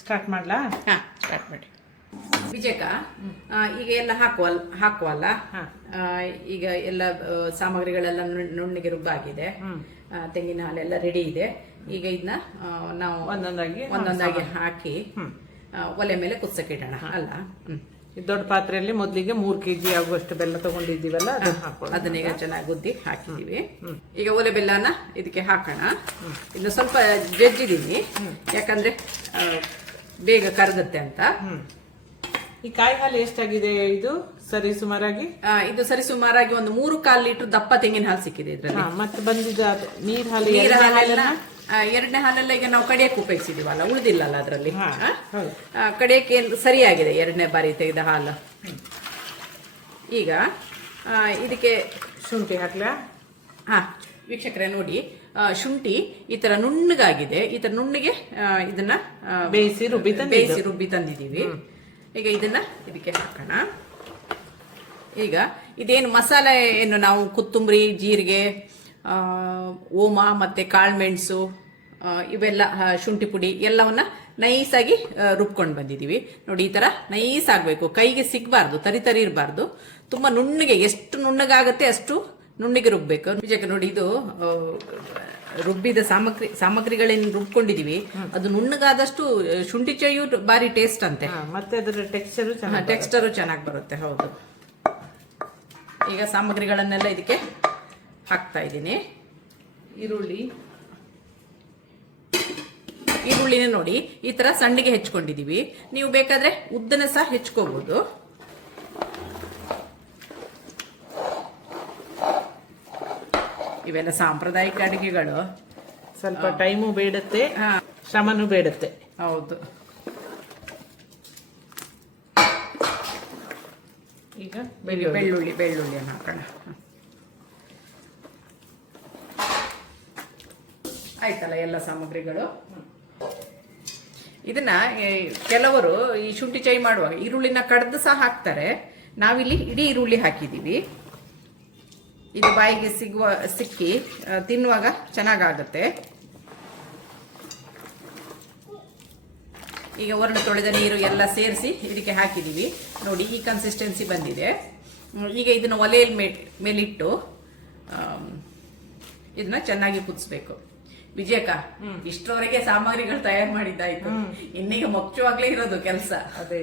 ಸ್ಟಾರ್ಟ್ ಮಾಡ್ಲಾ? ಸ್ಟಾರ್ಟ್ ಮಾಡಿ ವಿಜಯಕ. ಈಗ ಎಲ್ಲ ಹಾಕುವಲ್ಲ, ಈಗ ಎಲ್ಲ ಸಾಮಗ್ರಿಗಳೆಲ್ಲ ನುಣ್ಣಗೆ ರುಬ್ಬಾಗಿದೆ. ತೆಂಗಿನ ಹಾಲೆಲ್ಲ ರೆಡಿ ಇದೆ. ಈಗ ಇದನ್ನ ನಾವು ಒಂದೊಂದಾಗಿ ಹಾಕಿ ಒಲೆ ಮೇಲೆ ಕುದಿಸಕ್ಕಿಡೋಣ ಅಲ್ಲ? ದೊಡ್ಡ ಪಾತ್ರೆಯಲ್ಲಿ ಮೊದಲಿಗೆ 3 kg ಆಗುವಷ್ಟು ಬೆಲ್ಲ ತಗೊಂಡಿದ್ದೀವಲ್ಲ ಅದನ್ನೀಗ ಚೆನ್ನಾಗಿ ಗುದ್ದಿ ಹಾಕಿದೀವಿ. ಈಗ ಒಲೆ ಬೆಲ್ಲನ ಇದಕ್ಕೆ ಹಾಕೋಣ. ಇನ್ನು ಸ್ವಲ್ಪ ಜಜ್ಜಿದೀನಿ, ಯಾಕಂದ್ರೆ ಬೇಗ ಕರಗುತ್ತೆ ಅಂತ. ಈ ಕಾಯಿ ಹಾಲು ಎಷ್ಟಾಗಿದೆ? ಇದು ಸರಿ ಸುಮಾರಾಗಿ ಇದು ಸರಿ ಸುಮಾರಾಗಿ ಒಂದು 3-4 ಲೀಟರ್ ದಪ್ಪ ತೆಂಗಿನ ಹಾಲು ಸಿಕ್ಕಿದೆ ಇದ್ರಲ್ಲಿ. ಮತ್ತೆ ಬಂದಿದ್ದ ನೀರ್ ಹಾಲೆಲ್ಲ ಎರಡನೇ ಹಾಲೆಲ್ಲ ಈಗ ನಾವು ಕಡಿಯಕ್ಕೆ ಉಪಯೋಗಿಸಿದೀವಲ್ಲ, ಉಳಿದಿಲ್ಲಲ್ಲ ಅದರಲ್ಲಿ. ಕಡಿಯಕ್ಕೆ ಸರಿಯಾಗಿದೆ ಎರಡನೇ ಬಾರಿ ತೆಗೆದ ಹಾಲು. ಈಗ ಇದಕ್ಕೆ ಶುಂಠಿ ಹಾಕ್ಲಾ? ವೀಕ್ಷಕರೇ ನೋಡಿ, ಶುಂಠಿ ಈ ತರ ನುಣ್ಣಗಾಗಿದೆ. ಈ ತರ ನುಣ್ಣಗೆ ಇದನ್ನ ಬೇಯಿಸಿ ರುಬ್ಬಿ ತಂದಿದ್ದೀವಿ. ಈಗ ಇದನ್ನ ಇದಕ್ಕೆ ಹಾಕೋಣ. ಈಗ ಇದೇನು ಮಸಾಲೆ ಏನು ನಾವು ಕೊತ್ತಂಬರಿ, ಜೀರಿಗೆ, ಓಮ ಮತ್ತೆ ಕಾಳುಮೆಣಸು ಇವೆಲ್ಲ ಶುಂಠಿ ಪುಡಿ ಎಲ್ಲವನ್ನ ನೈಸಾಗಿ ರುಬ್ಕೊಂಡು ಬಂದಿದ್ದೀವಿ. ನೋಡಿ ಈ ತರ ನೈಸ್ ಆಗಬೇಕು, ಕೈಗೆ ಸಿಗಬಾರ್ದು, ತರಿ ತರಿ ಇರಬಾರ್ದು. ತುಂಬಾ ನುಣ್ಣಗೆ, ಎಷ್ಟು ನುಣ್ಣಗಾಗತ್ತೆ ಅಷ್ಟು ನುಣ್ಣಗೆ ರುಬ್ಬೇಕು. ವಿಜಯಕ ನೋಡಿ, ಇದು ರುಬ್ಬಿದ ಸಾಮಗ್ರಿಗಳೇನು ರುಬ್ಕೊಂಡಿದೀವಿ ಅದು ನುಣ್ಣಗಾದಷ್ಟು ಶುಂಠಿ ಚೈಯು ಬಾರಿ ಟೇಸ್ಟ್ ಅಂತೆ, ಮತ್ತೆ ಅದರ ಟೆಕ್ಸ್ಚರು ಚೆನ್ನಾಗಿ ಬರುತ್ತೆ. ಹೌದು. ಈಗ ಸಾಮಗ್ರಿಗಳನ್ನೆಲ್ಲ ಇದಕ್ಕೆ ಹಾಕ್ತಾ ಇದ್ದೀನಿ. ಈರುಳ್ಳಿನ ನೋಡಿ ಈ ತರ ಸಣ್ಣಗೆ ಹೆಚ್ಕೊಂಡಿದೀವಿ. ನೀವು ಬೇಕಾದ್ರೆ ಉದ್ದನ ಸಹ ಹೆಚ್ಕೋಬಹುದು. ಇವೆಲ್ಲ ಸಾಂಪ್ರದಾಯಿಕ ಅಡಿಗೆಗಳು, ಸ್ವಲ್ಪ ಟೈಮು ಬೇಡುತ್ತೆ, ಶ್ರಮನೂ ಬೇಡುತ್ತೆ. ಹೌದು. ಈಗ ಬೆಳ್ಳುಳ್ಳಿಯನ್ನು ಹಾಕೋಣ. ಆಯ್ತಲ್ಲ ಎಲ್ಲ ಸಾಮಗ್ರಿಗಳು. ಇದನ್ನ ಕೆಲವರು ಈ ಶುಂಠಿ ಚೈ ಮಾಡುವಾಗ ಈರುಳ್ಳಿನ ಕಡ್ದು ಸಹ ಹಾಕ್ತಾರೆ. ನಾವಿಲ್ಲಿ ಇಡೀ ಈರುಳ್ಳಿ ಹಾಕಿದೀವಿ. ಇದು ಬಾಯಿಗೆ ಸಿಕ್ಕಿ ತಿನ್ನುವಾಗ ಚೆನ್ನಾಗಾಗುತ್ತೆ. ಈಗ ಒರಳು ತೊಳೆದ ನೀರು ಎಲ್ಲ ಸೇರಿಸಿ ಇದಕ್ಕೆ ಹಾಕಿದೀವಿ. ನೋಡಿ ಈ ಕನ್ಸಿಸ್ಟೆನ್ಸಿ ಬಂದಿದೆ. ಈಗ ಇದನ್ನ ಒಲೆಯಲ್ಲಿ ಮೇಲಿಟ್ಟು ಇದನ್ನ ಚೆನ್ನಾಗಿ ಕುದಿಸ್ಬೇಕು. ವಿಜಯಕ್ಕ, ಇಷ್ಟರವರೆಗೆ ಸಾಮಗ್ರಿಗಳು ತಯಾರು ಮಾಡಿದ್ದಾಯ್ತು, ಇನ್ನೀಗ ಮುಖ್ಯವಾಗ್ಲೇ ಇರೋದು ಕೆಲಸ. ಅದೇ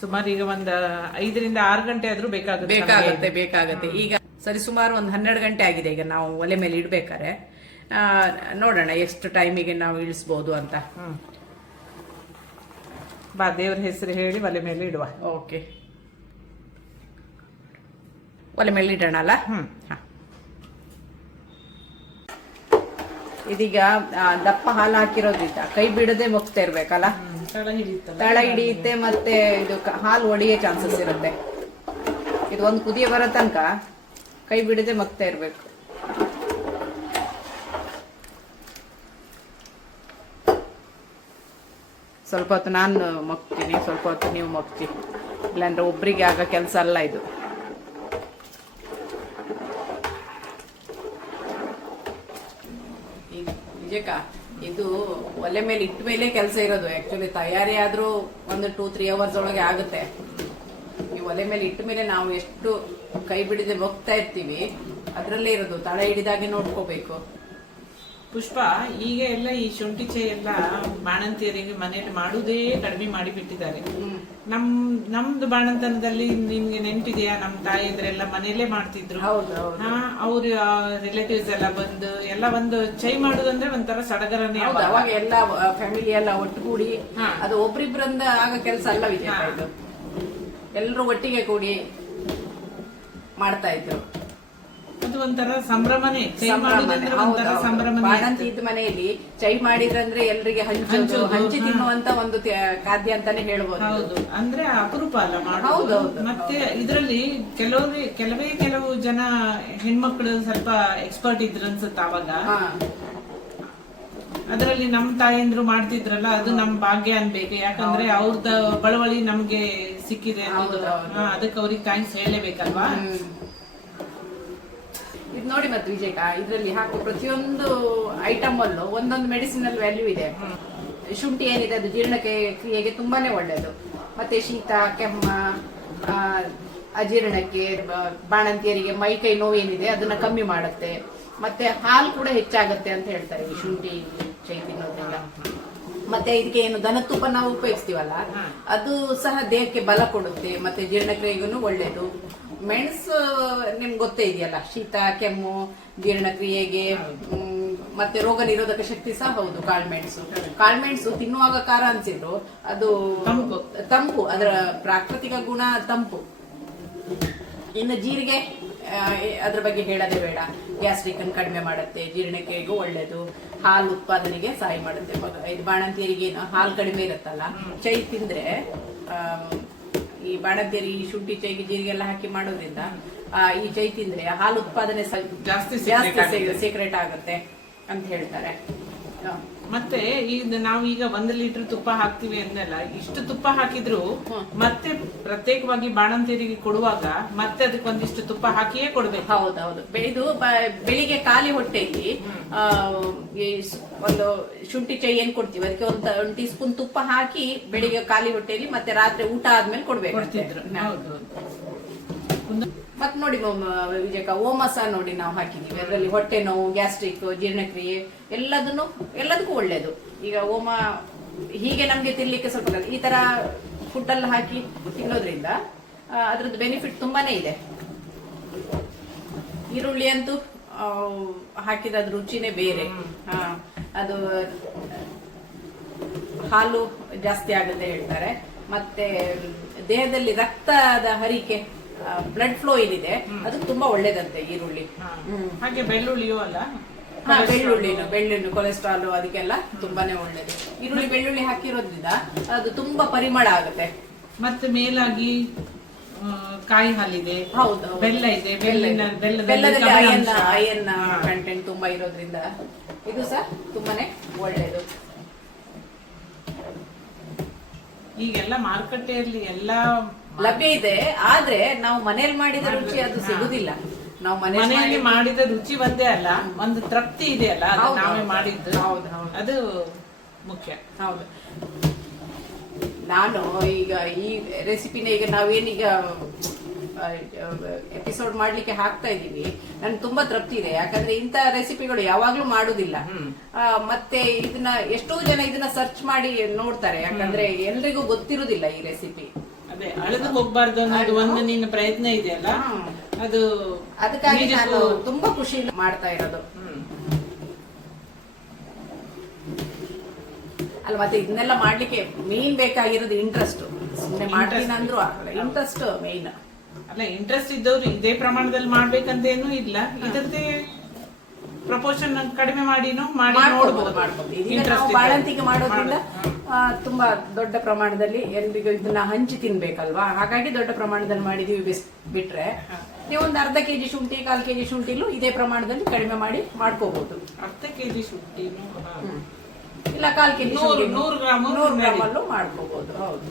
ಸುಮಾರು ಈಗ ಒಂದು 5 ರಿಂದ 6 ಗಂಟೆ ಆದ್ರೂ ಬೇಕಾಗತ್ತೆ. ಈಗ ಸರಿ ಸುಮಾರು ಒಂದು 12 ಗಂಟೆ ಆಗಿದೆ. ಈಗ ನಾವು ಒಲೆ ಮೇಲೆ ಇಡ್ಬೇಕಾರೆ ನೋಡೋಣ ಎಷ್ಟು ಟೈಮಿಗೆ ನಾವು ಇಳಿಸ್ಬೋದು ಅಂತ. ಬಾ, ದೇವ್ರ ಹೆಸರು ಹೇಳಿ ಒಲೆ ಮೇಲೆ ಇಡುವ. ಓಕೆ, ಒಲೆ ಮೇಲೆ ಇಡೋಣ ಅಲ್ಲ. ಇದೀಗ ದಪ್ಪ ಹಾಲು ಹಾಕಿರೋದ್ರಿಂದ ಕೈ ಬಿಡದೆ ಮುಗ್ತಾ ಇರ್ಬೇಕಲ್ಲ, ತಳ ಹಿಡಿಯುತ್ತೆ, ಮತ್ತೆ ಇದು ಹಾಲು ಒಡೆಯೋ ಚಾನ್ಸಸ್ ಇರುತ್ತೆ. ಇದು ಒಂದು ಕುದಿಯ ಬರೋ ತನಕ ಕೈ ಬಿಡದೆ ಮಗ್ತಾ ಇರ್ಬೇಕು. ಸ್ವಲ್ಪ ಹೊತ್ತು ನಾನು ಮಗ್ತೀನಿ, ಸ್ವಲ್ಪ ಹೊತ್ತು ನೀವು ಮಗ್ತಿ, ಇಲ್ಲಾಂದ್ರೆ ಒಬ್ರಿಗೆ ಆಗ ಕೆಲಸ ಅಲ್ಲ ಇದು. ವಿಜಯಕ್ಕ, ಇದು ಒಲೆ ಮೇಲೆ ಇಟ್ಟ ಮೇಲೆ ಕೆಲಸ ಇರೋದು. ಆಕ್ಚುಲಿ ತಯಾರಿ ಆದ್ರೂ ಒಂದು 2-3 ಅವರ್ಸ್ ಒಳಗೆ ಆಗುತ್ತೆ. ಈ ಒಲೆ ಮೇಲೆ ಇಟ್ಟ ಮೇಲೆ ನಾವು ಎಷ್ಟು ಕೈ ಬಿಡದೆ ಹೋಗ್ತಾ ಇರ್ತೀವಿ, ಅದ್ರಲ್ಲೇ ಇರೋದು. ತಳ ಹಿಡಿದಾಗೆ ನೋಡ್ಕೋಬೇಕು. ಪುಷ್ಪ, ಈಗ ಎಲ್ಲ ಈ ಶುಂಠಿ ಚೈ ಎಲ್ಲ ಬಾಣಂತಿಯರಿಗೆ ಮನೇಲಿ ಮಾಡುವುದೇ ಕಡಿಮೆ ಮಾಡಿ ಬಿಟ್ಟಿದ್ದಾರೆ. ನಮ್ದು ಬಾಣಂತನದಲ್ಲಿ ನಿಮ್ಗೆ ನೆನಪಿದೆಯಾ, ನಮ್ ತಾಯಿದ್ರೆಲ್ಲ ಮನೆಯಲ್ಲೇ ಮಾಡ್ತಿದ್ರು. ಅವ್ರ ರಿಲೇಟಿವ್ಸ್ ಎಲ್ಲ ಬಂದು ಚೈ ಮಾಡುದಂದ್ರೆ ಒಂಥರ ಸಡಗರನೇ. ಅವಾಗ ಎಲ್ಲ ಫ್ಯಾಮಿಲಿ ಎಲ್ಲ ಒಟ್ಟುಗೂಡಿ, ಅದು ಒಬ್ರಿಬ್ರಿಂದ ಆಗ ಕೆಲಸ ಅಲ್ಲ ವಿಜಯ. ಎಲ್ಲರೂ ಒಟ್ಟಿಗೆ ಕೂಡಿ ಮಾಡ್ತಾ ಇದ್ರು. ಅದು ಒಂಥರ ಸಂಭ್ರಮನೇ. ಚೈ ಮಾಡುದಂದ್ರೆ ಒಂಥರ ಸಂಭ್ರಮನೇ. ಬಾಣಂತಿದ್ದ ಮನೆಯಲ್ಲಿ ಚೈ ಮಾಡಿದ್ರಂದ್ರೆ ಎಲ್ರಿಗೆ ಹಂಚಿ ತಿನ್ನುವಂತ ಒಂದು ಖಾದ್ಯ ಅಂತಾನೆ ಹೇಳ್ಬೋದು. ಹೌದು, ಅಂದ್ರೆ ಅಪರೂಪ ಅಲ್ಲ ಮಾಡೋದು. ಮತ್ತೆ ಇದರಲ್ಲಿ ಕೆಲವು ಜನ ಹೆಣ್ಮಕ್ಳು ಸ್ವಲ್ಪ ಎಕ್ಸ್ಪರ್ಟ್ ಇದ್ರು ಅನ್ಸುತ್ತೆ ಅವಾಗ. ಅದರಲ್ಲಿ ನಮ್ ತಾಯಂದ್ರು ಮಾಡ್ತಿದ್ರಲ್ಲ, ಅದು ನಮ್ ಭಾಗ್ಯ ಅನ್ಬೇಕು. ಯಾಕಂದ್ರೆ ಅವ್ರದ ಬಳವಳಿ ನಮ್ಗೆ ಸಿಕ್ಕಿದೆ, ಅದಕ್ಕೆ ಅವ್ರಿಗೆ ಥ್ಯಾಂಕ್ಸ್ ಹೇಳಲೇಬೇಕಲ್ವಾ. ಇದು ನೋಡಿ ಮತ್ತೆ ವಿಜಯಕ, ಇದರಲ್ಲಿ ಹಾಕೋ ಪ್ರತಿಯೊಂದು ಐಟಮ್ ಅಲ್ಲೂ ಒಂದೊಂದು ಮೆಡಿಸಿನಲ್ ವ್ಯಾಲ್ಯೂ ಇದೆ. ಶುಂಠಿ ಏನಿದೆ ಅದು ಜೀರ್ಣಕ್ರಿಯೆಗೆ ತುಂಬಾನೇ ಒಳ್ಳೇದು. ಮತ್ತೆ ಶೀತ, ಕೆಮ್ಮ, ಅಜೀರ್ಣಕ್ಕೆ, ಬಾಣಂತಿಯರಿಗೆ ಮೈ ಕೈ ನೋವು ಏನಿದೆ ಅದನ್ನ ಕಮ್ಮಿ ಮಾಡುತ್ತೆ. ಮತ್ತೆ ಹಾಲು ಕೂಡ ಹೆಚ್ಚಾಗತ್ತೆ ಅಂತ ಹೇಳ್ತಾರೆ ಈ ಶುಂಠಿ ಚೈ ತಿನ್ನೋದ್ರಿಂದ. ಮತ್ತೆ ಇದಕ್ಕೆ ಏನು ದನತುಪ್ಪ ನಾವು ಉಪಯೋಗಿಸ್ತೀವಲ್ಲ, ಅದು ಸಹ ದೇಹಕ್ಕೆ ಬಲ ಕೊಡುತ್ತೆ, ಮತ್ತೆ ಜೀರ್ಣಕ್ರಿಯೆಗೂ ಒಳ್ಳೇದು. ಮೆಣಸು ನಿಮ್ಗೆ ಗೊತ್ತೇ ಇದೆಯಲ್ಲ, ಶೀತ, ಕೆಮ್ಮು, ಜೀರ್ಣಕ್ರಿಯೆಗೆ, ಮತ್ತೆ ರೋಗ ನಿರೋಧಕ ಶಕ್ತಿ ಸಹ ಹೌದು ಕಾಳ್ಮೆಣಸು ತಿನ್ನುವಾಗ ಖಾರ ಅನ್ಸಿದ್ರು ಅದು ತಂಪು, ಅದರ ಪ್ರಾಕೃತಿಕ ಗುಣ ತಂಪು. ಇನ್ನು ಜೀರಿಗೆ ಅದ್ರ ಬಗ್ಗೆ ಹೇಳೋದೇ ಬೇಡ, ಗ್ಯಾಸ್ಟ್ರಿಕ್ ಅನ್ನು ಕಡಿಮೆ ಮಾಡುತ್ತೆ, ಜೀರ್ಣಕ್ರಿಯೆಗೂ ಒಳ್ಳೇದು, ಹಾಲು ಉತ್ಪಾದನೆಗೆ ಸಹಾಯ ಮಾಡುತ್ತೆ. ಇದು ಬಾಣಂತಿಯರಿಗೆ ಹಾಲು ಕಡಿಮೆ ಇರುತ್ತಲ್ಲ, ಚೈ ತಿಂದ್ರೆ ಈ ಬಾಣಂತಿಯರಿ ಶುಂಠಿ ಚೈಗೆ ಜೀರಿಗೆ ಎಲ್ಲ ಹಾಕಿ ಮಾಡೋದ್ರಿಂದ ಈ ಚೈ ತಿಂದ್ರೆ ಹಾಲು ಉತ್ಪಾದನೆ ಜಾಸ್ತಿ ಸೀಕ್ರೆಟ್ ಆಗುತ್ತೆ ಅಂತ ಹೇಳ್ತಾರೆ. ಮತ್ತೆ ಈಗ ನಾವೀಗ 1 ಲೀಟರ್ ತುಪ್ಪ ಹಾಕ್ತಿವಿ ಅಂದಲ್ಲ, ಇಷ್ಟು ತುಪ್ಪ ಹಾಕಿದ್ರು ಮತ್ತೆ ಪ್ರತ್ಯೇಕವಾಗಿ ಬಾಣಂತಿಯರಿಗೆ ಕೊಡುವಾಗ ಮತ್ತೆ ಅದಕ್ಕೆ ಒಂದಿಷ್ಟು ತುಪ್ಪ ಹಾಕಿಯೇ ಕೊಡ್ಬೇಕು. ಹೌದೌದು. ಇದು ಬೆಳಿಗ್ಗೆ ಖಾಲಿ ಹೊಟ್ಟೆಗೆ ಒಂದು ಶುಂಠಿ ಚೈ ಏನ್ ಕೊಡ್ತೀವಿ ಅದಕ್ಕೆ ಒಂದು ಟೀ ಸ್ಪೂನ್ ತುಪ್ಪ ಹಾಕಿ ಬೆಳಿಗ್ಗೆ ಖಾಲಿ ಹೊಟ್ಟೆಯಲ್ಲಿ ಮತ್ತೆ ರಾತ್ರಿ ಊಟ ಆದ್ಮೇಲೆ ಕೊಡ್ಬೇಕು. ಮತ್ ನೋಡಿ ವಿಜಯಕ, ಓಮಸ ನೋಡಿ ನಾವು ಹಾಕಿದೀವಿ. ಅದರಲ್ಲಿ ಹೊಟ್ಟೆ ನೋವು, ಗ್ಯಾಸ್ಟ್ರಿಕ್, ಜೀರ್ಣಕ್ರಿಯೆ ಎಲ್ಲದಕ್ಕೂ ಒಳ್ಳೇದು. ಈಗ ಓಮ ಹೀಗೆ ನಮ್ಗೆ ತಿನ್ಲಿಕ್ಕೆ ಸ್ವಲ್ಪ ಈ ತರ ಫುಡ್ ಎಲ್ಲ ಹಾಕಿ ತಿನ್ನೋದ್ರಿಂದ ಅದ್ರದ್ದು ಬೆನಿಫಿಟ್ ತುಂಬಾನೇ ಇದೆ. ಈರುಳ್ಳಿ ಅಂತೂ ಹಾಕಿದ ರುಚಿನೇ ಬೇರೆ. ಅದು ಹಾಲು ಜಾಸ್ತಿ ಆಗುತ್ತೆ ಹೇಳ್ತಾರೆ. ಮತ್ತೆ ದೇಹದಲ್ಲಿ ರಕ್ತದ ಹರಿಕೆ, ಬ್ಲಡ್ ಫ್ಲೋ ಏನಿದೆ ಅದು ತುಂಬಾ ಒಳ್ಳೇದಂತೆ ಈರುಳ್ಳಿ. ಹಾಗೆ ಬೆಳ್ಳುಳ್ಳಿಯೂ ಅಲ್ಲ, ಬೆಳ್ಳುಳ್ಳಿ ಕೊಲೆಸ್ಟ್ರಾಲ್ ಅದಕ್ಕೆಲ್ಲ ತುಂಬಾನೇ ಒಳ್ಳೇದು. ಈರುಳ್ಳಿ ಬೆಳ್ಳುಳ್ಳಿ ಹಾಕಿರೋದ್ರಿಂದ ಅದು ತುಂಬಾ ಪರಿಮಳ ಆಗುತ್ತೆ. ಮತ್ತೆ ಮೇಲಾಗಿ ಕಾಯಿ ಹಾಲಿದೆ, ಹೌದು, ಬೆಲ್ಲ ಇದೆ, ಬೆಲ್ಲದಲ್ಲಿ ಐರನ್ ಕಂಟೆಂಟ್ ತುಂಬಾ ಇರೋದ್ರಿಂದ ಇದು ಸಹ ತುಂಬಾನೇ ಒಳ್ಳೇದು. ಈಗೆಲ್ಲ ಮಾರುಕಟ್ಟೆಯಲ್ಲಿ ಎಲ್ಲ ಲಭ್ಯ ಇದೆ, ಆದ್ರೆ ನಾವು ಮನೇಲಿ ಮಾಡಿದ ರುಚಿ ಅದು ಸಿಗುದಿಲ್ಲ. ನಾವು ಮನೆಯಲ್ಲಿ ಮಾಡಿದ ರುಚಿ ಒಂದೇ ಅಲ್ಲ, ಒಂದು ತೃಪ್ತಿ ಇದೆ ಅಲ್ಲ, ಅದು ನಾವೇ ಮಾಡಿದ್ದು. ಹೌದು, ಅದು ಮುಖ್ಯ. ಹೌದು. ನಾನು ಈಗ ಈ ರೆಸಿಪಿನ ಈಗ ನಾವೇನೀಗ ಎಪಿಸೋಡ್ ಮಾಡ್ಲಿಕ್ಕೆ ಹಾಕ್ತಾ ಇದೀವಿ, ನನ್ಗೆ ತುಂಬಾ ತೃಪ್ತಿ ಇದೆ. ಯಾಕಂದ್ರೆ ಇಂತ ರೆಸಿಪಿಗಳು ಯಾವಾಗ್ಲೂ ಮಾಡುದಿಲ್ಲ. ಮತ್ತೆ ಇದನ್ನ ಎಷ್ಟೋ ಜನ ಇದನ್ನ ಸರ್ಚ್ ಮಾಡಿ ನೋಡ್ತಾರೆ, ಯಾಕಂದ್ರೆ ಎಲ್ರಿಗೂ ಗೊತ್ತಿರುದಿಲ್ಲ ಈ ರೆಸಿಪಿ. ಅದೇ ಅಳೆದು ಹೋಗ್ಬಾರ್ದು ಅನ್ನೋದು ಒಂದು ನಿನ್ನ ಪ್ರಯತ್ನ ಇದೆಯಲ್ಲ, ಅದು ಅದಕ್ಕಾಗಿ ನಾನು ತುಂಬಾ ಖುಷಿ ಮಾಡ್ತಾ ಇರೋದು ಅಲ್ಲ. ಮತ್ತೆ ಇದನ್ನೆಲ್ಲ ಮಾಡ್ಲಿಕ್ಕೆ ಮೇನ್ ಬೇಕಾಗಿರೋದು ಇಂಟ್ರೆಸ್ಟ್. ಸುಮ್ಮನೆ ಮಾಡ್ತೀನಿ ಅಂದ್ರೂ ಆಗಲ್ಲ, ಇಂಟ್ರೆಸ್ಟ್ ಮೇನ್. ಅಲ್ಲ, ಇಂಟ್ರೆಸ್ಟ್ ಇದ್ದವ್ರು ಇದೇ ಪ್ರಮಾಣದಲ್ಲಿ ಮಾಡ್ಬೇಕಂತೇನು ಇಲ್ಲ, ಇದರದ್ದೇ ಪ್ರಪೋರ್ಷನ್ ಕಡಿಮೆ ಮಾಡಿನೂ ಮಾಡಿ ನೋಡ್ಬೋದು. ಬಾಳಂತಿಗೆ ಮಾಡೋದ್ರಿಂದ ತುಂಬಾ ದೊಡ್ಡ ಪ್ರಮಾಣದಲ್ಲಿ ಎಲ್ರಿಗೂ ಇದನ್ನ ಹಂಚಿ ತಿನ್ಬೇಕಲ್ವಾ, ಹಾಗಾಗಿ ದೊಡ್ಡ ಪ್ರಮಾಣದಲ್ಲಿ ಮಾಡಿದೀವಿ. ಬಿಟ್ರೆ ನೀವು ಒಂದು ಅರ್ಧ ಕೆಜಿ ಶುಂಠಿ, 1/4 ಕೆಜಿ ಶುಂಠಿಲು ಇದೇ ಪ್ರಮಾಣದಲ್ಲಿ ಕಡಿಮೆ ಮಾಡಿ ಮಾಡ್ಕೋಬಹುದು. ಅರ್ಧ ಕೆಜಿ ಶುಂಠಿ ಇಲ್ಲ 1/4 ಕೆಜಿ 100 ಗ್ರಾಮ್ ಅಲ್ಲೂ ಮಾಡ್ಕೋಬಹುದು. ಹೌದು.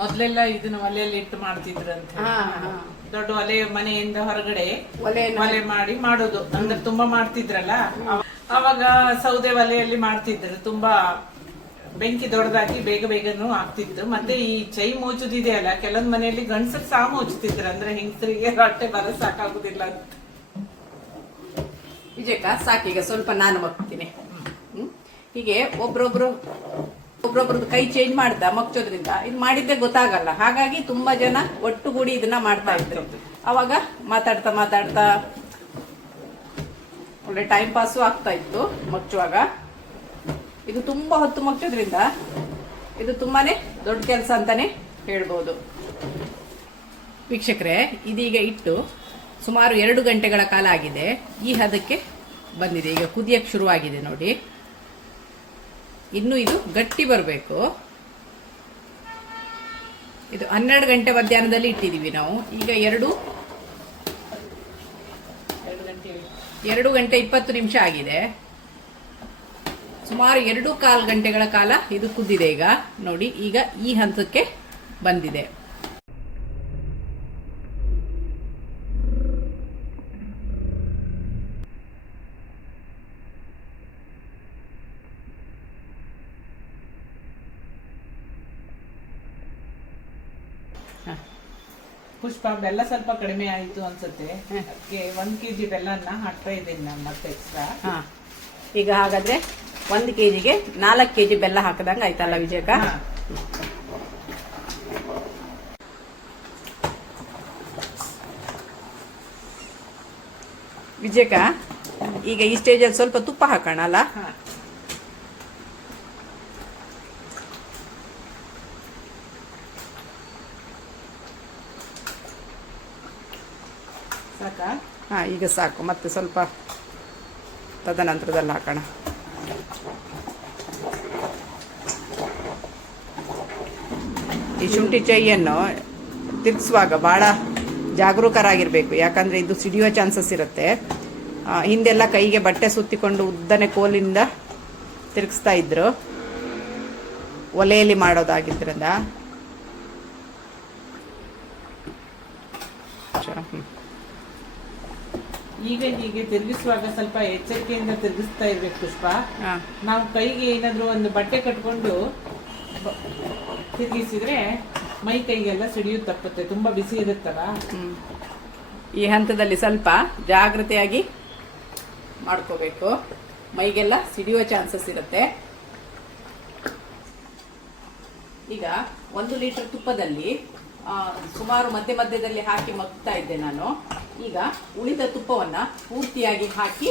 ಮೊದ್ಲೆಲ್ಲ ಇದನ್ನ ಒಲೆಯಲ್ಲಿ ಇಟ್ಟು ಮಾಡ್ತಿದ್ರಂತೆ, ದೊಡ್ಡ ಒಲೆ ಮನೆಯಿಂದ ಹೊರಗಡೆ ಒಲೆ ಮಾಡಿ ಮಾಡೋದು. ಅಂದ್ರೆ ತುಂಬಾ ಮಾಡ್ತಿದ್ರಲ್ಲ ಅವಾಗ, ಸೌದೆ ಒಲೆಯಲ್ಲಿ ಮಾಡ್ತಿದ್ರು. ತುಂಬಾ ಬೆಂಕಿ ದೊಡ್ಡದಾಗಿ ಬೇಗ ಬೇಗನೂ ಆಗ್ತಿತ್ತು. ಮತ್ತೆ ಈ ಚೈ ಮೋಚುದಿದೆ ಅಲ್ಲ, ಕೆಲವೊಂದ್ ಮನೆಯಲ್ಲಿ ಗಂಡಸರು ಸಹ ಮೋಚುತ್ತಿದ್ರು, ಅಂದ್ರೆ ಹೆಂಗಸರಿಗೆ ಹೊಟ್ಟೆ ಬರ ಸಾಕಾಗುದಿಲ್ಲ ಅಂತ. ವಿಜಯಕ್ಕ ಸಾಕೀಗ ಸ್ವಲ್ಪ ನಾನು ಮಗ್ತೀನಿ. ಹೀಗೆ ಒಬ್ರೊಬ್ರದ್ದು ಕೈ ಚೇಂಜ್ ಮಾಡ್ತಾ ಮಗ್ಚೋದ್ರಿಂದ ಇದು ಮಾಡಿದ್ದೆ ಗೊತ್ತಾಗಲ್ಲ. ಹಾಗಾಗಿ ತುಂಬಾ ಜನ ಒಟ್ಟುಗೂಡಿ ಇದನ್ನ ಮಾಡ್ತಾ ಇದ್ರು. ಅವಾಗ ಮಾತಾಡ್ತಾ ಒಳ್ಳೆ ಟೈಮ್ ಪಾಸು ಆಗ್ತಾ ಇತ್ತು ಮಗ್ಚುವಾಗ. ಇದು ತುಂಬಾ ಹೊತ್ತು ಮಗ್ಚೋದ್ರಿಂದ ಇದು ತುಂಬಾನೇ ದೊಡ್ಡ ಕೆಲಸ ಅಂತಾನೆ ಹೇಳ್ಬೋದು. ವೀಕ್ಷಕರೇ, ಇದೀಗ ಇಟ್ಟು ಸುಮಾರು 2 ಗಂಟೆಗಳ ಕಾಲ ಆಗಿದೆ. ಈ ಹದಕ್ಕೆ ಬಂದಿದೆ. ಈಗ ಕುದಿಯಕ್ಕೆ ಶುರುವಾಗಿದೆ ನೋಡಿ. ಇನ್ನು ಇದು ಗಟ್ಟಿ ಬರಬೇಕು. ಇದು 12 ಗಂಟೆ ಮಧ್ಯಾಹ್ನದಲ್ಲಿ ಇಟ್ಟಿದ್ದೀವಿ ನಾವು. ಈಗ 2 ಗಂಟೆ 20 ನಿಮಿಷ ಆಗಿದೆ. ಸುಮಾರು 2.25 ಗಂಟೆಗಳ ಕಾಲ ಇದು ಕುದ್ದಿದೆ. ಈಗ ನೋಡಿ, ಈಗ ಈ ಹಂತಕ್ಕೆ ಬಂದಿದೆ. ಪುಷ್ಪ, ಬೆಲ್ಲ ಸ್ವಲ್ಪ ಕಡಿಮೆ ಆಯ್ತು ಅನ್ಸುತ್ತೆ. ಅದಕ್ಕೆ 1 ಕೆಜಿ ಬೆಲ್ಲನ ಹಾಕ್ತಾ ಇದ್ದೀನಿ ನಾನು ಮತ್ತೆ ಎಕ್ಸ್ಟ್ರಾ. ಈಗ ಹಾಗಾದ್ರೆ 1 ಕೆಜಿಗೆ 4 ಕೆಜಿ ಬೆಲ್ಲ ಹಾಕದಂಗ ಆಯ್ತಲ್ಲ ವಿಜಯಕ್ಕ? ವಿಜಯಕ್ಕ, ಈಗ ಈ ಸ್ಟೇಜಲ್ಲಿ ಸ್ವಲ್ಪ ತುಪ್ಪ ಹಾಕೋಣ ಅಲ್ಲ? ಈಗ ಸಾಕು. ಮತ್ತೆ ಸ್ವಲ್ಪ ತದನಂತರದಲ್ಲಿ ಹಾಕೋಣ. ಈ ಶುಂಠಿ ಚೈಯನ್ನು ತಿರ್ಗಿಸುವಾಗ ಬಹಳ ಜಾಗರೂಕರಾಗಿರ್ಬೇಕು. ಯಾಕಂದ್ರೆ ಇದು ಸಿಡಿಯುವ ಚಾನ್ಸಸ್ ಇರುತ್ತೆ. ಹಿಂದೆಲ್ಲ ಕೈಗೆ ಬಟ್ಟೆ ಸುತ್ತಿಕೊಂಡು ಉದ್ದನೆ ಕೋಲಿಂದ ತಿರುಗಿಸ್ತಾ ಇದ್ರು, ಒಲೆಯಲ್ಲಿ ಮಾಡೋದಾಗಿದ್ರಿಂದ. ಈಗ ಹೀಗೆ ತಿರುಗಿಸುವಾಗ ಸ್ವಲ್ಪ ಎಚ್ಚರಿಕೆಯಿಂದ ತಿರುಗಿಸ್ತಾ ಇರ್ಬೇಕು ಪುಷ್ಪ. ನಾವು ಕೈಗೆ ಏನಾದ್ರು ಒಂದು ಬಟ್ಟೆ ಕಟ್ಕೊಂಡು ತಿರುಗಿಸಿದ್ರೆ ಮೈ ಕೈಗೆಲ್ಲ ಸಿಡಿಯೋದು ತಪ್ಪುತ್ತೆ, ತುಂಬಾ ಬಿಸಿ ಇರುತ್ತಲ್ಲ. ಈ ಹಂತದಲ್ಲಿ ಸ್ವಲ್ಪ ಜಾಗೃತಿಯಾಗಿ ಮಾಡ್ಕೋಬೇಕು, ಮೈಗೆಲ್ಲ ಸಿಡಿಯುವ ಚಾನ್ಸಸ್ ಇರುತ್ತೆ. ಈಗ 1 ಲೀಟರ್ ತುಪ್ಪದಲ್ಲಿ ಸುಮಾರು ಮಧ್ಯದಲ್ಲಿ ಹಾಕಿ ಮಗ್ತಾ ಇದ್ದೆ ನಾನು. ಈಗ ಉಳಿದ ತುಪ್ಪವನ್ನ ಪೂರ್ತಿಯಾಗಿ ಹಾಕಿ